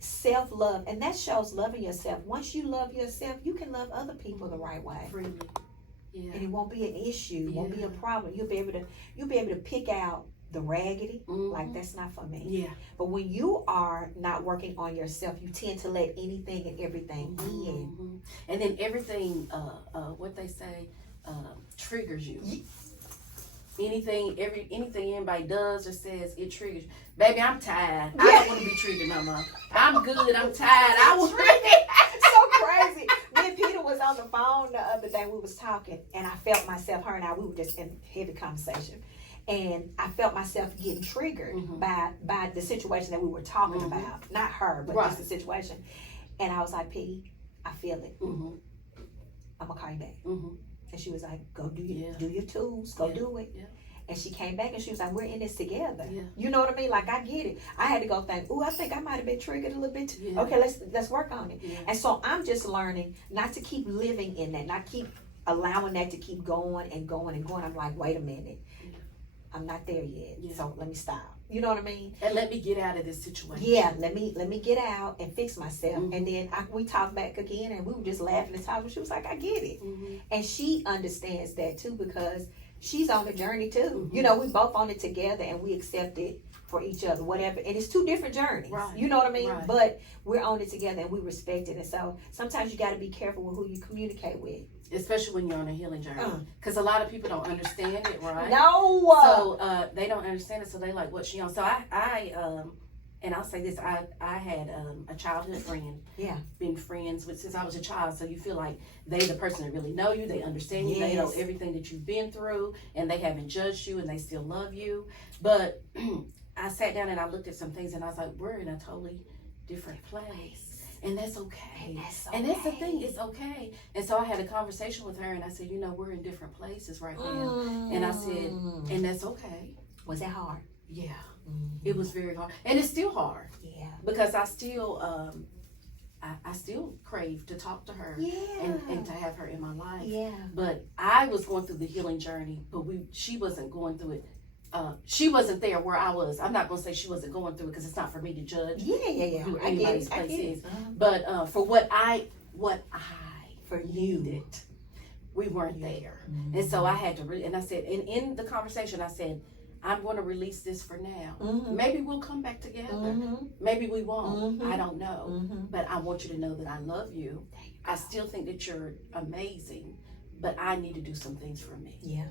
Self-love. And that shows loving yourself. Once you love yourself, you can love other people the right way. Freely. Yeah. And it won't be an issue. It won't be a problem. You'll be able to pick out the raggedy. Like, that's not for me. Yeah. But when you are not working on yourself, you tend to let anything and everything in. And then everything, what they say, triggers you. Anything anybody does or says, it triggers you. Baby, I'm tired. I don't want to be triggered no more. I'm good. I'm tired. I was so crazy. Me and Peter was on the phone the other day. We was talking, and I felt myself. Her and I, we were just in heavy conversation, and I felt myself getting triggered by the situation that we were talking about. Not her, but just the situation. And I was like, P, I feel it. I'm gonna call you back. And she was like, go do your tools, go do it. Yeah. And she came back and she was like, we're in this together. Yeah. You know what I mean? Like, I get it. I had to go think, I think I might have been triggered a little bit too. Yeah. Okay, let's work on it. Yeah. And so I'm just learning not to keep living in that, not keep allowing that to keep going and going and going. I'm like, wait a minute. I'm not there yet. Yeah. So let me stop. You know what I mean? And let me get out of this situation. Yeah, let me get out and fix myself. And then we talked back again, and we were just laughing and talking. She was like, I get it. And she understands that too, because she's on the journey too. You know, we both on it together, and we accept it for each other, whatever. And it's two different journeys. Right. You know what I mean? Right. But we're on it together, and we respect it. And so sometimes you got to be careful with who you communicate with. Especially when you're on a healing journey. Because a lot of people don't understand it, right? No. So they don't understand it, so they like, what's she on? So I and I'll say this, I had a childhood friend. Yeah. Been friends with since I was a child, so you feel like they the person that really know you, they understand you, they know everything that you've been through, and they haven't judged you, and they still love you. But I sat down and I looked at some things, and I was like, we're in a totally different place. And that's okay. And that's the thing, it's okay. And so I had a conversation with her, and I said, we're in different places right now. And I said, and that's okay. Was that hard? Yeah. It was very hard. And it's still hard. Yeah. Because I still I still crave to talk to her and to have her in my life. Yeah. But I was going through the healing journey, but she wasn't going through it. She wasn't there where I was. I'm not going to say she wasn't going through it, because it's not for me to judge who anybody's place is. But for what I needed, we weren't there. And so I had to and I said, and in the conversation I said, I'm going to release this for now. Maybe we'll come back together. Maybe we won't. I don't know. But I want you to know that I love you. I still think that you're amazing, but I need to do some things for me. Yeah.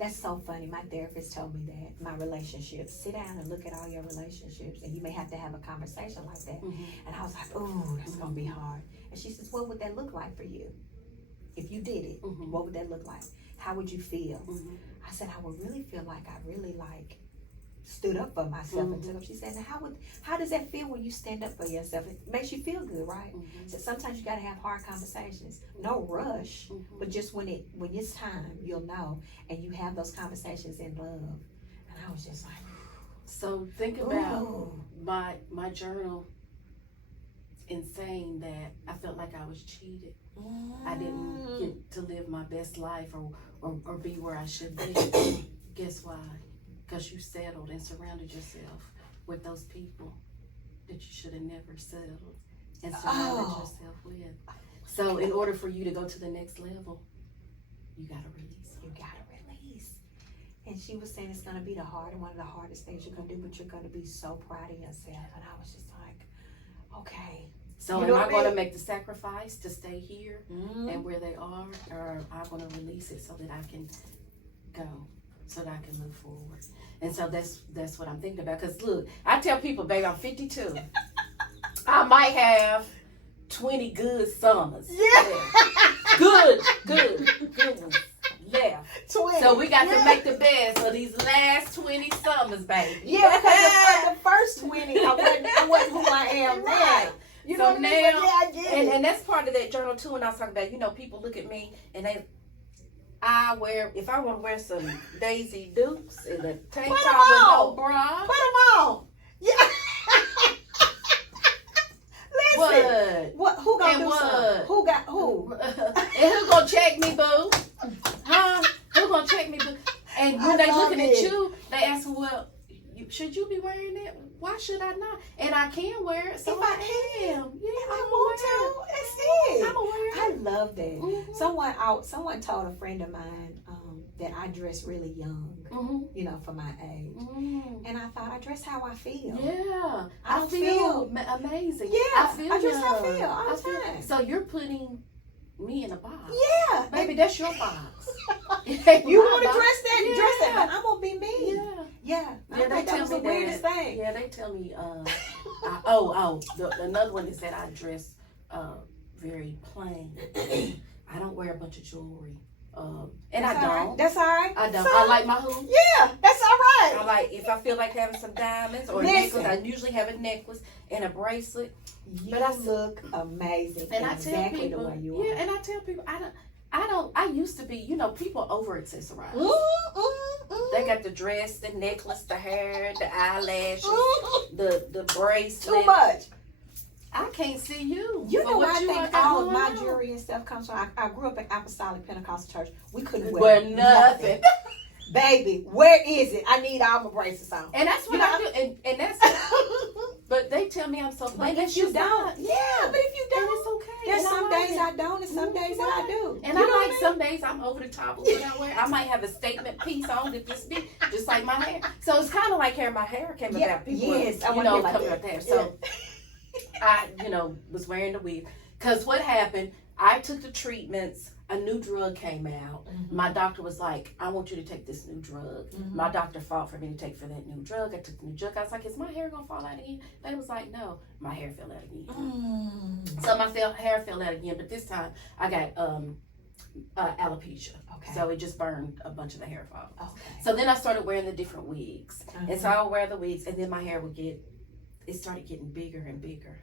That's so funny. My therapist told me that my relationships, sit down and look at all your relationships, and you may have to have a conversation like that. And I was like, oh, that's going to be hard. And she says, what would that look like for you? If you did it, what would that look like? How would you feel? I said, I would really feel like I really stood up for myself and took up. She said, now how does that feel when you stand up for yourself? It makes you feel good, right? So sometimes you gotta have hard conversations. No rush, but just when it's time, you'll know, and you have those conversations in love. And I was just like, so think about my journal in saying that I felt like I was cheated. I didn't get to live my best life or be where I should be. Guess why? Because you settled and surrounded yourself with those people that you should have never settled and surrounded yourself with. So in order for you to go to the next level, you gotta release. You gotta release. And she was saying it's gonna be one of the hardest things you're gonna do, but you're gonna be so proud of yourself. And I was just like, okay. So am I gonna make the sacrifice to stay here and where they are, or am I gonna release it so that I can go, so that I can move forward? And so that's what I'm thinking about. Cause look, I tell people, baby, I'm 52. I might have 20 good summers. Yeah. Good ones left. 20. So we got to make the best of these last 20 summers, baby. Yeah, because the first 20, I wasn't who I am now. You know so what I mean? now, Yeah, I get it. and that's part of that journal too. And I was talking about, people look at me and if I want to wear some Daisy Dukes and a tank top with no bra. Put them on. Yeah. Listen. What? Who gonna do something? Who got who? And who gonna check me, boo? Huh? Who gonna check me, boo? And when they looking at you, they ask, well, should you be wearing it? Why should I not? And I can wear it, so if I am. Yeah, I want to. That's it. I'm gonna wear it. I love that. Someone told a friend of mine that I dress really young, for my age. And I thought, I dress how I feel. Yeah. I feel amazing. Yeah. I dress how I feel all the time. So you're putting me in a box. Yeah. Baby, that's your box. You want to dress that? Dress that. But I'm going to be me. Yeah. Yeah. Yeah, I think that was the weirdest thing. Yeah, they tell me, another one is that I dress very plain. I don't wear a bunch of jewelry. And I don't. That's all right. I don't. So, I like my hoop. Yeah, that's all right. I like, if I feel like having some diamonds or a necklace, I usually have a necklace and a bracelet. But I look amazing. And exactly I tell people, the way you are. and I tell people, I used to be, people over accessorize. They got the dress, the necklace, the hair, the eyelashes, the bracelet. Too much. I can't see you. You know what I think all of my jewelry and stuff comes from? I grew up in Apostolic Pentecostal Church. We couldn't wear nothing. Baby, where is it? I need all my bracelets on. And that's what I do. And that's but they tell me I'm so plain. But if you don't, but if you don't, it's okay. There's some days I don't, and some days that I do. And I like some days I'm over the top of what I wear. I might have a statement piece on that this big, just like my hair. So it's kind of like my hair came about. People, coming out there. So I, was wearing the wig. Because what happened, I took the treatments. A new drug came out. My doctor was like, I want you to take this new drug. My doctor fought for me to take for that new drug. I took the new drug. I was like, is my hair going to fall out again? They was like, no. My hair fell out again. So my hair fell out again. But this time, I got alopecia. Okay. So it just burned a bunch of the hair off. Okay. So then I started wearing the different wigs. And so I would wear the wigs. And then my hair it started getting bigger and bigger.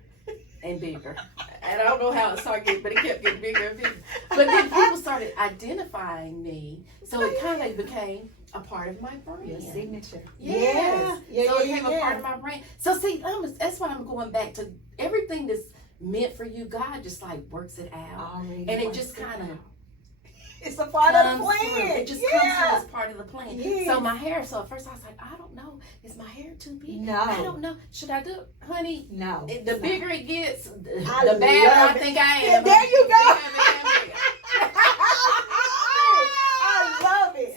And bigger. And I don't know how it started getting, but it kept getting bigger and bigger. But then people started identifying me. So it kind of became a part of my brand. Your signature. Yes. So it became a part of my brand. So see, that's why I'm going back to everything that's meant for you. God just like works it out. And it just kind of. It's a part of the plan. It just comes through as part of the plan. Yes. So my hair, at first I was like, I don't know. Is my hair too big? No. I don't know. Should I do it? Honey? No. The bigger it gets, the better I think I am. There you go. I love it.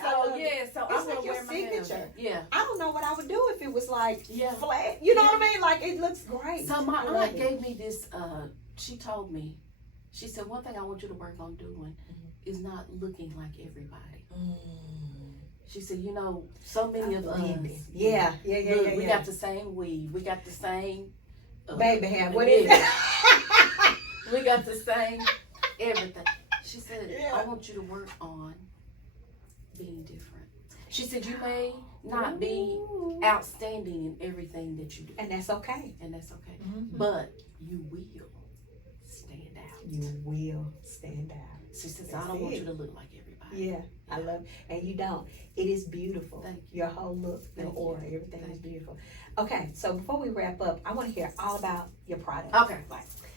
So it's I'm like your wear my signature. hair. Yeah. I don't know what I would do if it was like flat. You know what I mean? Like it looks great. So my aunt gave me this, she told me, she said, one thing I want you to work on doing is not looking like everybody. She said, so many of us. We got the same weave. We got the same baby hair. What is it? We got the same everything. She said, I want you to work on being different. She said, you may not be outstanding in everything that you do. And that's okay. And that's okay. But you will stand out. You will stand out. She says, I don't want you to look like everybody. Yeah, I love it. And you don't. It is beautiful. Thank you. Your whole look, your aura, everything is beautiful. Okay, so before we wrap up, I want to hear all about your products. Okay.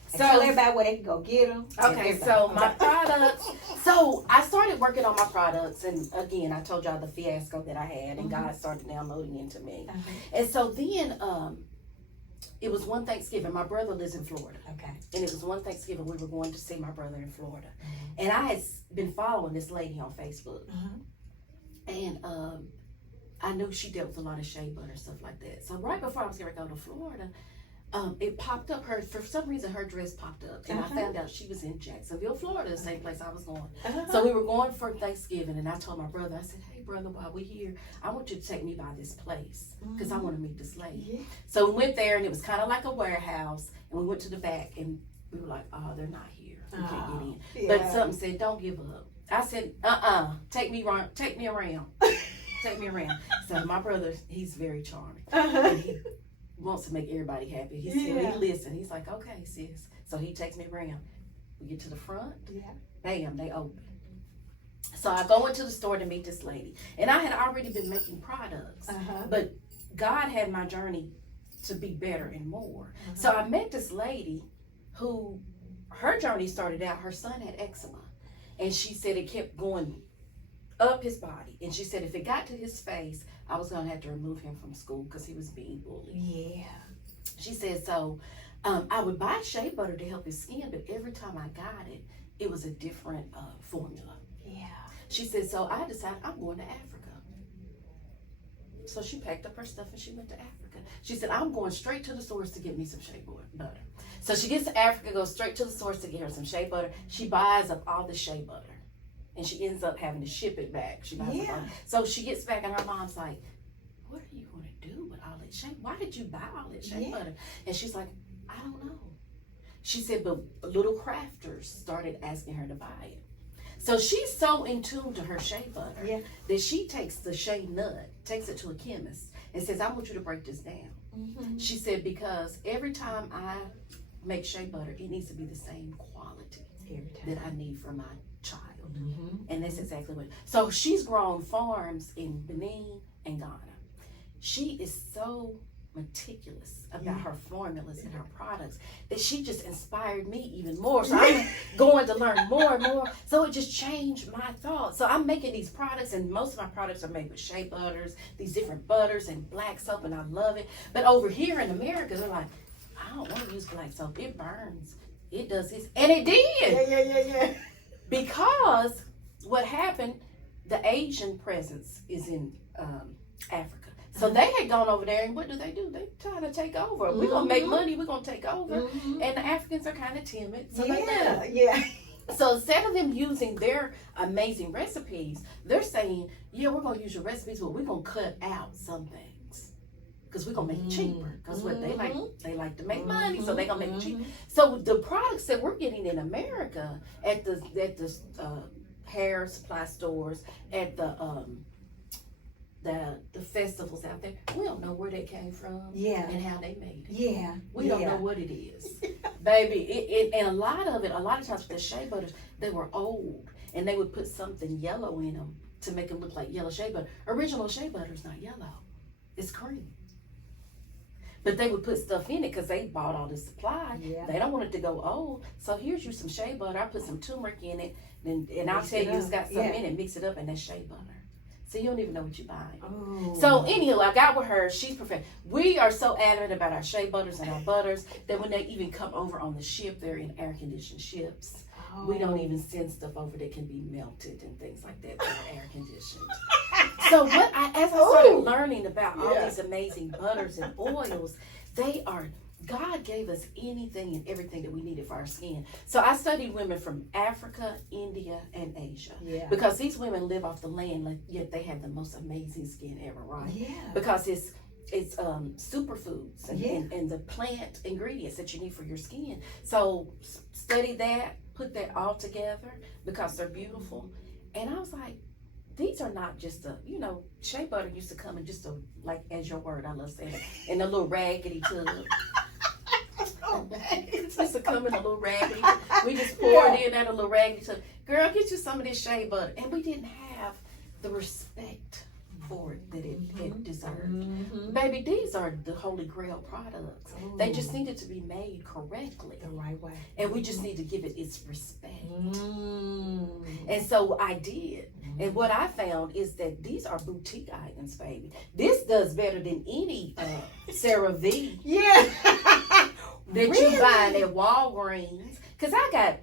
So tell everybody where they can go get them. Okay, so my products. So I started working on my products, and again, I told y'all the fiasco that I had, and God started downloading into me. And so then, it was one Thanksgiving. My brother lives in Florida. Okay. And it was one Thanksgiving we were going to see my brother in Florida, and I had been following this lady on Facebook, and I knew she dealt with a lot of shea butter and stuff like that. So right before I was going to go to Florida, it popped up, for some reason her dress popped up, and I found out she was in Jacksonville, Florida, the same place I was going. So we were going for Thanksgiving, and I told my brother, I said, hey brother, while we're here, I want you to take me by this place, because I want to meet this lady. So we went there, and it was kind of like a warehouse, and we went to the back, and we were like, oh, they're not here, we can't get in. But something said, don't give up. I said, take me around. Take me around. So my brother, he's very charming. And he wants to make everybody happy. He listens. He's like, okay, sis. So he takes me around. We get to the front. Bam, they open. So I go into the store to meet this lady. And I had already been making products. But God had my journey to be better and more. So I met this lady who, her journey started out, her son had eczema. And she said it kept going up his body. And she said if it got to his face, I was going to have to remove him from school because he was being bullied. She said, so I would buy shea butter to help his skin, but every time I got it, it was a different formula. She said, so I decided I'm going to Africa. So she packed up her stuff and she went to Africa. She said, I'm going straight to the source to get me some shea butter. So she gets to Africa, goes straight to the source to get her some shea butter. She buys up all the shea butter. And she ends up having to ship it back. She buys it all. So she gets back and her mom's like, what are you going to do with all that shea? Why did you buy all that shea butter? And she's like, I don't know. She said, but little crafters started asking her to buy it. So she's so in tune to her shea butter that she takes the shea nut, takes it to a chemist and says, I want you to break this down. She said, because every time I make shea butter, it needs to be the same quality that I need for my child. And that's exactly what. So she's grown farms in Benin and Ghana. She is so meticulous about her formulas and her products that she just inspired me even more. So I'm going to learn more and more. So it just changed my thoughts. So I'm making these products, and most of my products are made with shea butters, these different butters and black soap, and I love it. But over here in America, they're like, I don't want to use black soap. It burns. It does this. And it did. Because what happened, the Asian presence is in Africa. So they had gone over there, and what do? They try to take over. We're going to make money. We're going to take over. And the Africans are kind of timid. So they left. So instead of them using their amazing recipes, they're saying, yeah, we're going to use your recipes, but we're going to cut out some things. Because we're going to make it cheaper. Because what they like to make money, so they're going to make it cheap. So the products that we're getting in America at the hair supply stores, at the festivals out there, we don't know where they came from and how they made it. We don't know what it is. Baby, and a lot of times with the shea butters, they were old, and they would put something yellow in them to make them look like yellow shea butter. Original shea butter is not yellow. It's cream. But they would put stuff in it because they bought all this supply. They don't want it to go old. So here's you some shea butter. I put some turmeric in it, and I'll tell you it's got something in it. Mix it up, and that's shea butter. So you don't even know what you're buying. So anyhow, I got with her. She's perfect. We are so adamant about our shea butters and our butters that when they even come over on the ship, they're in air-conditioned ships. We don't even send stuff over that can be melted and things like that. They're air-conditioned. So as I started learning about all these amazing butters and oils, God gave us anything and everything that we needed for our skin. So I studied women from Africa, India, and Asia. Because these women live off the land, yet they have the most amazing skin ever, right? Because it's superfoods and the plant ingredients that you need for your skin. So study that, put that all together because they're beautiful. And I was like, these are not just shea butter used to come in just like, as your word, I love saying it, in a little raggedy tub. It's supposed to come in a little raggedy. We just pour it in at a little raggedy tub. Girl, get you some of this shea butter. And we didn't have the respect for it that it deserved. Baby, these are the Holy Grail products. They just needed to be made correctly. The right way. And we just need to give it its respect. And so I did. And what I found is that these are boutique items, baby. This does better than any CeraVe. Yeah. That you buy at Walgreens. Cause I got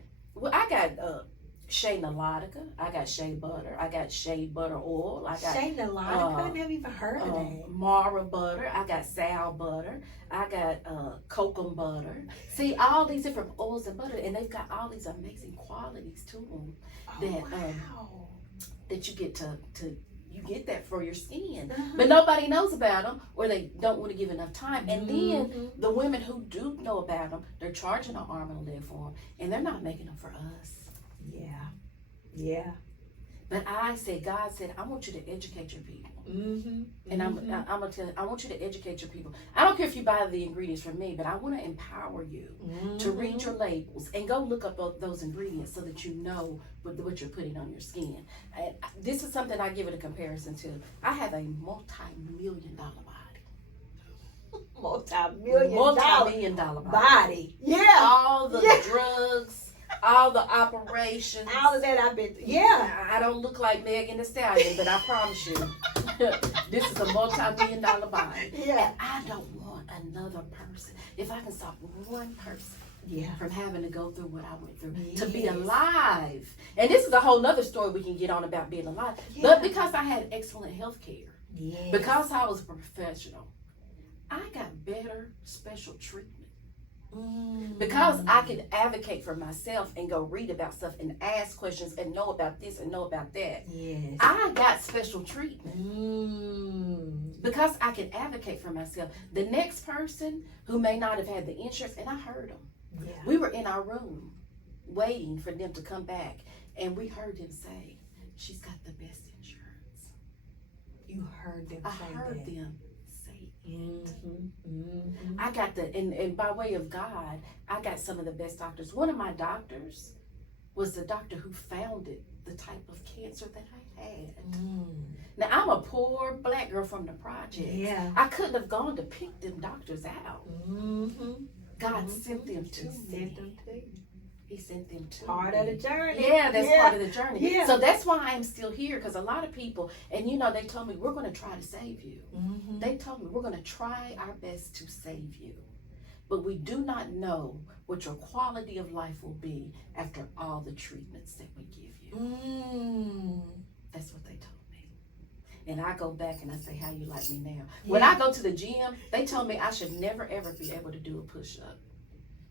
shea Melodica, I got shea butter, I got shea butter oil, I got shea Melodica, I never even heard of that. Mara butter, I got Sal butter, I got Kokum butter. See, all these different oils and butter, and they've got all these amazing qualities to them that you get to you get that for your skin. But nobody knows about them, or they don't want to give enough time. And then the women who do know about them, they're charging an arm and a leg for them, and they're not making them for us. Yeah. But God said, I want you to educate your people. And I'm gonna tell you, I want you to educate your people. I don't care if you buy the ingredients from me, but I want to empower you to read your labels and go look up those ingredients so that you know what you're putting on your skin. And this is something I give it a comparison to. I have a multi-million-dollar body. Multi-million-dollar body. Yeah. All the drugs. All the operations. All of that I've been through. Yeah. I don't look like Megan Thee Stallion, but I promise you, this is a multi-million-dollar body. Yeah. And I don't want another person. If I can stop one person from having to go through what I went through, to be alive. And this is a whole nother story we can get on about being alive. But because I had excellent health care, because I was a professional, I got better special treatment. Because I could advocate for myself and go read about stuff and ask questions and know about this and know about that. I got special treatment. Because I could advocate for myself. The next person who may not have had the insurance, and I heard them. We were in our room waiting for them to come back, and we heard them say, she's got the best insurance. You heard them say that? I heard them. I got and by way of God, I got some of the best doctors. One of my doctors was the doctor who founded the type of cancer that I had. Now, I'm a poor black girl from the project. I couldn't have gone to pick them doctors out. God sent them to me. He sent them to part of the journey. That's part of the journey. So that's why I'm still here, because a lot of people, and they told me, we're going to try to save you. They told me, we're going to try our best to save you. But we do not know what your quality of life will be after all the treatments that we give you. That's what they told me. And I go back and I say, how you like me now? When I go to the gym, they told me I should never ever be able to do a push-up.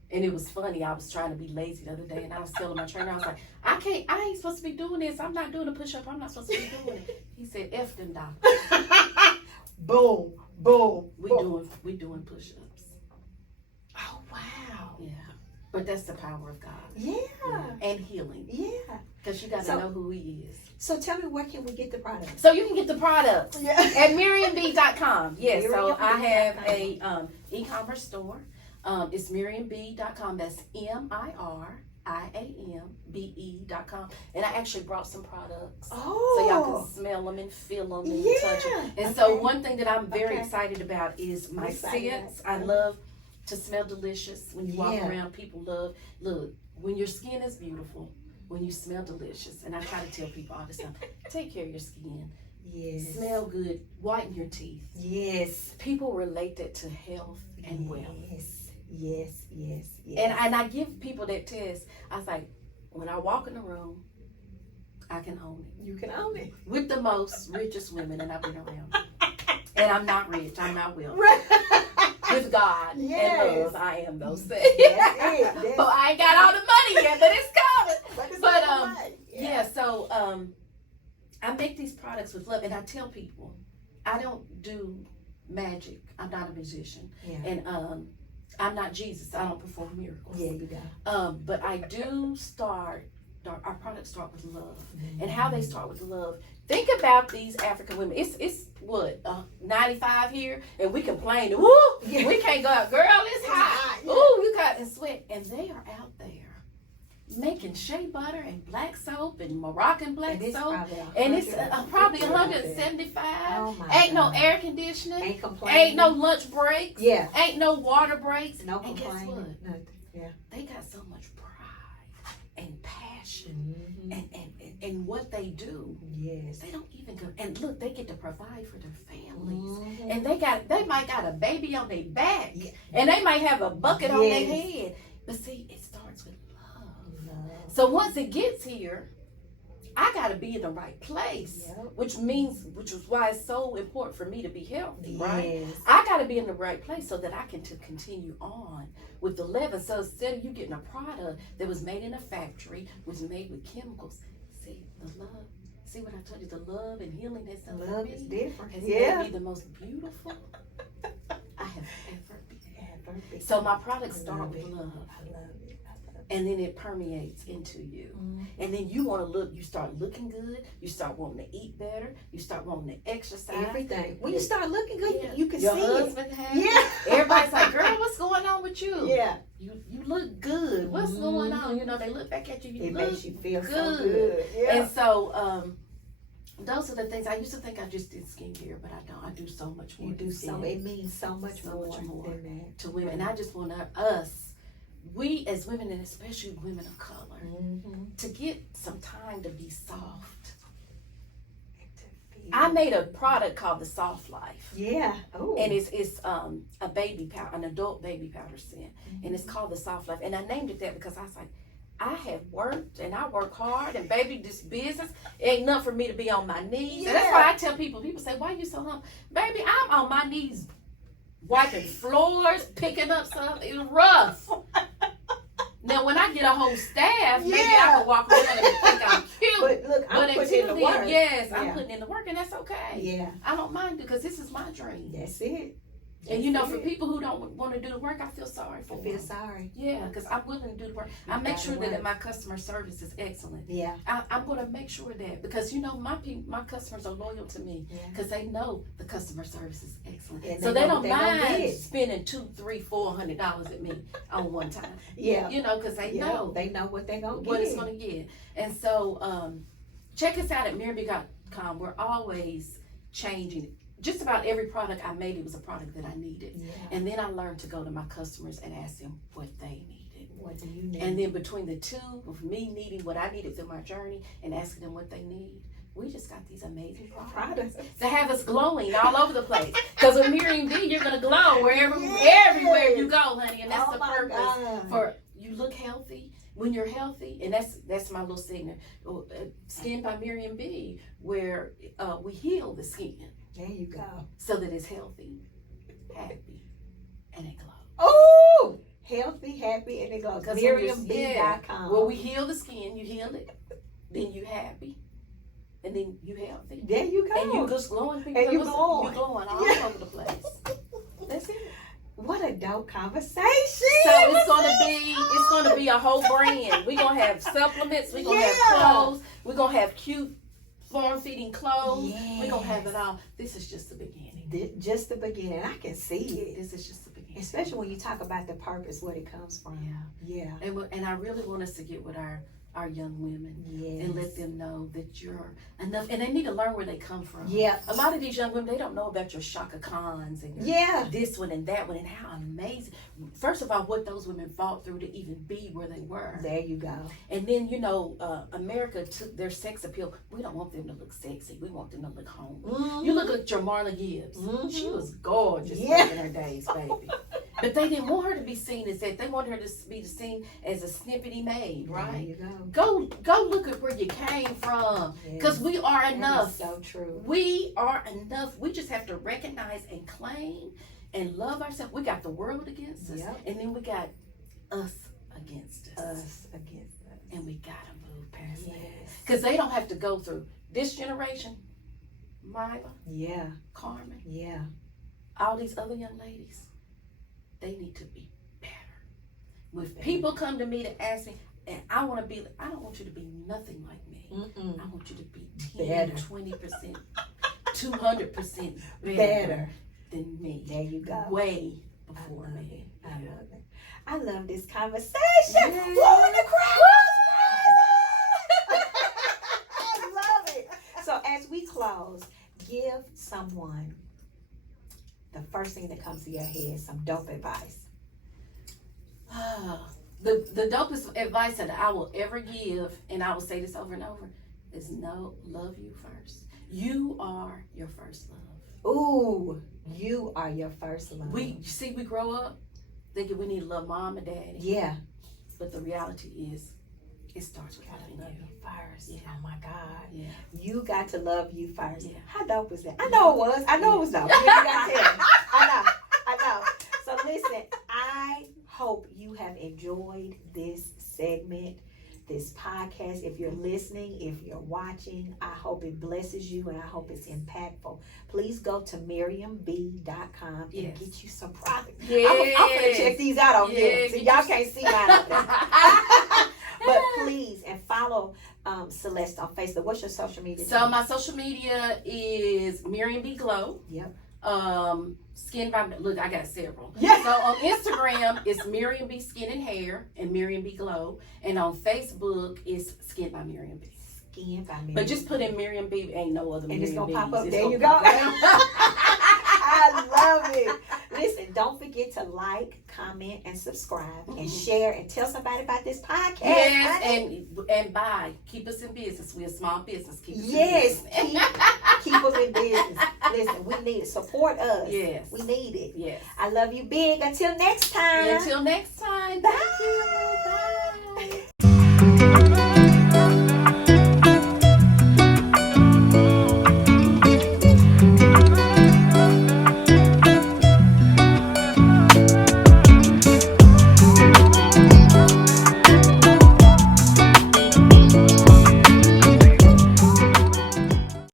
And it was funny, I was trying to be lazy the other day, and I was telling my trainer, I was like, I ain't supposed to be doing this. I'm not doing a push-up. I'm not supposed to be doing it. He said, F them doctors. Boom. We doing push-ups. Oh, wow. Yeah. But that's the power of God. Yeah. And healing. Yeah. Because you got to know who He is. So tell me, where can we get the products? So you can get the products at MiriamB.com. Yes. So I have a e-commerce store. It's MiriamB.com. That's MiriamBE.com. And I actually brought some products. So y'all can smell them and feel them and touch them. And so one thing that I'm very excited about is my scents. I love to smell delicious. When you walk around, people look, when your skin is beautiful, when you smell delicious. And I try to tell people all the time, take care of your skin. Smell good. Whiten your teeth. People relate that to health and wealth. Yes. And I give people that test. I was like, when I walk in the room, I can own it. You can own it. With the most richest women that I've been around. And I'm not rich. I'm not wealthy. With God and love, I am those things. But I ain't got all the money yet, but it's coming. But so I make these products with love, and I tell people, I don't do magic. I'm not a magician. And I'm not Jesus. I don't perform miracles. You don't. But I do start our products start with love. And how they start with love. Think about these African women. It's what, 95 here, and we complain, woo, we can't go out. Girl, it's hot. Ooh, you got in sweat. And they are out there making shea butter and black soap and Moroccan black soap. And it's probably 175. Ain't no air conditioning. Ain't no lunch breaks. Ain't no water breaks. No and guess complaining. what? Nothing. They got so much pride and passion and what they do. They don't even go, and look, they get to provide for their families. And they might got a baby on their back. And they might have a bucket on their head. But see, it starts with love. So once it gets here, I got to be in the right place, which is why it's so important for me to be healthy, right? I got to be in the right place so that I can continue on with the leaven. So instead of you getting a product that was made in a factory, was made with chemicals, see the love. See what I told you, the love and healing that's done for me. Is different. Has made me the most beautiful I have ever been. So my products start with love. I love it. And then it permeates into you. And then you start looking good, you start wanting to eat better, you start wanting to exercise. Everything. When you start looking good, you can your see husband it. has everybody's like, girl, what's going on with you? You look good. What's going on? You know, they look back at you, it look makes you feel good. So good. And so those are the things. I used to think I just did skincare, but I don't. I do so much more. You do so. It means so much more than that to women. And I just want us, we as women, and especially women of color, to get some time to be soft. I made a product called the Soft Life. And it's a baby powder, an adult baby powder scent, and it's called the Soft Life. And I named it that because I was like, I have worked and I work hard, and baby, this business, it ain't nothing for me to be on my knees. And that's why I tell people say, why you so humble? Baby, I'm on my knees wiping floors, picking up stuff. It was rough. Now, when I get a whole staff, maybe I can walk around and think I'm cute. But look, I'm putting in the work. I'm putting in the work, and that's okay. I don't mind it because this is my dream. That's it. And you know, for people who don't want to do the work, I feel sorry for them. I feel sorry. Yeah, because I'm willing to do the work. I make sure that my customer service is excellent. I'm going to make sure that, because you know, my customers are loyal to me because they know the customer service is excellent. So they don't mind spending $200, $300, $400 at me on one time. You know, because they know what they're going to get. What it's going to get. And so check us out at mirrorbee.com. We're always changing. Just about every product I made, it was a product that I needed. And then I learned to go to my customers and ask them what they needed. What do you need? And then between the two, of me needing what I needed through my journey and asking them what they need, we just got these amazing products that have us glowing all over the place. Because with Miriam B, you're going to glow everywhere you go, honey. And that's the purpose. For you look healthy. When you're healthy, and that's my little signature, Skin by Miriam B, where we heal the skin. There you go. So that it's healthy, happy, and it glows. Oh, healthy, happy, and it glows. MiriamB.com. Where we heal the skin, you heal it, then you happy, and then you healthy. There you go. And you just glowing. And you glowing. You're glowing all over the place. That's it. What a dope conversation. So it's gonna be a whole brand. We're gonna have supplements, we're gonna have clothes, we're gonna have cute form-feeding clothes. We're going to have it all. This is just the beginning. Just the beginning. I can see it. This is just the beginning. Especially when you talk about the purpose, what it comes from. And I really want us to get with our young women and let them know that you're enough. And they need to learn where they come from. A lot of these young women, they don't know about your Shaka Khans and this one and that one and how amazing. First of all, what those women fought through to even be where they were. There you go. And then, you know, America took their sex appeal. We don't want them to look sexy. We want them to look homely. You look at Jamarla Gibbs. She was gorgeous back in her days, baby. But they didn't want her to be seen as that. They wanted her to be seen as a snippety maid, right? There you go. Go look at where you came from. Because we are enough. So true. We are enough. We just have to recognize and claim and love ourselves. We got the world against us. And then we got us against us. And we got to move past that. Because they don't have to go through this generation, Myla, Carmen, all these other young ladies. They need to be better. When people come to me to ask me, And I want to be, I don't want you to be nothing like me. Mm-mm. I want you to be Better. 10, 20%, 200% Better than me. There you go. Way before me. I love it. I love this conversation. Yeah. Woo, the crowd is crazy. I love it. So as we close, give someone the first thing that comes to your head, some dope advice. The dopest advice that I will ever give, and I will say this over and over, is love you first. You are your first love. Ooh, you are your first love. We grow up thinking we need to love mom and daddy. Yeah. But the reality is, it starts with loving Love you. you first. Yeah. Oh my God. Yeah. You got to love you first. Yeah. How dope was that? I know it was. I know it was dope. You got to tell me. I know. So listen, I hope you have enjoyed this segment, this podcast. If you're listening, if you're watching, I hope it blesses you and I hope it's impactful. Please go to miriamb.com and Yes. get you some products. Yes. I'm going to check these out on here. Yes. See, y'all can't see mine up there. But please, and follow Celeste on Facebook. What's your social media? So my social media is Miriam B Glow. Yep. Skin by look, I got several. Yeah. So on Instagram it's Miriam B Skin and Hair and Miriam B Glow, and on Facebook it's Skin by Miriam B. Skin by Miriam. But just put in Miriam B, ain't no other and Miriam it's gonna B's. pop up. It's There gonna you go. pop up. I love it. Listen, don't forget to like, comment, and subscribe, and share, and tell somebody about this podcast. Yes, honey. and buy. Keep us in business. We're a small business. Keep us Yes, in business. keep them in business. Listen, we need it. Support us. Yes. We need it. Yes. I love you big. Until next time. Until next time. Bye. Thank you.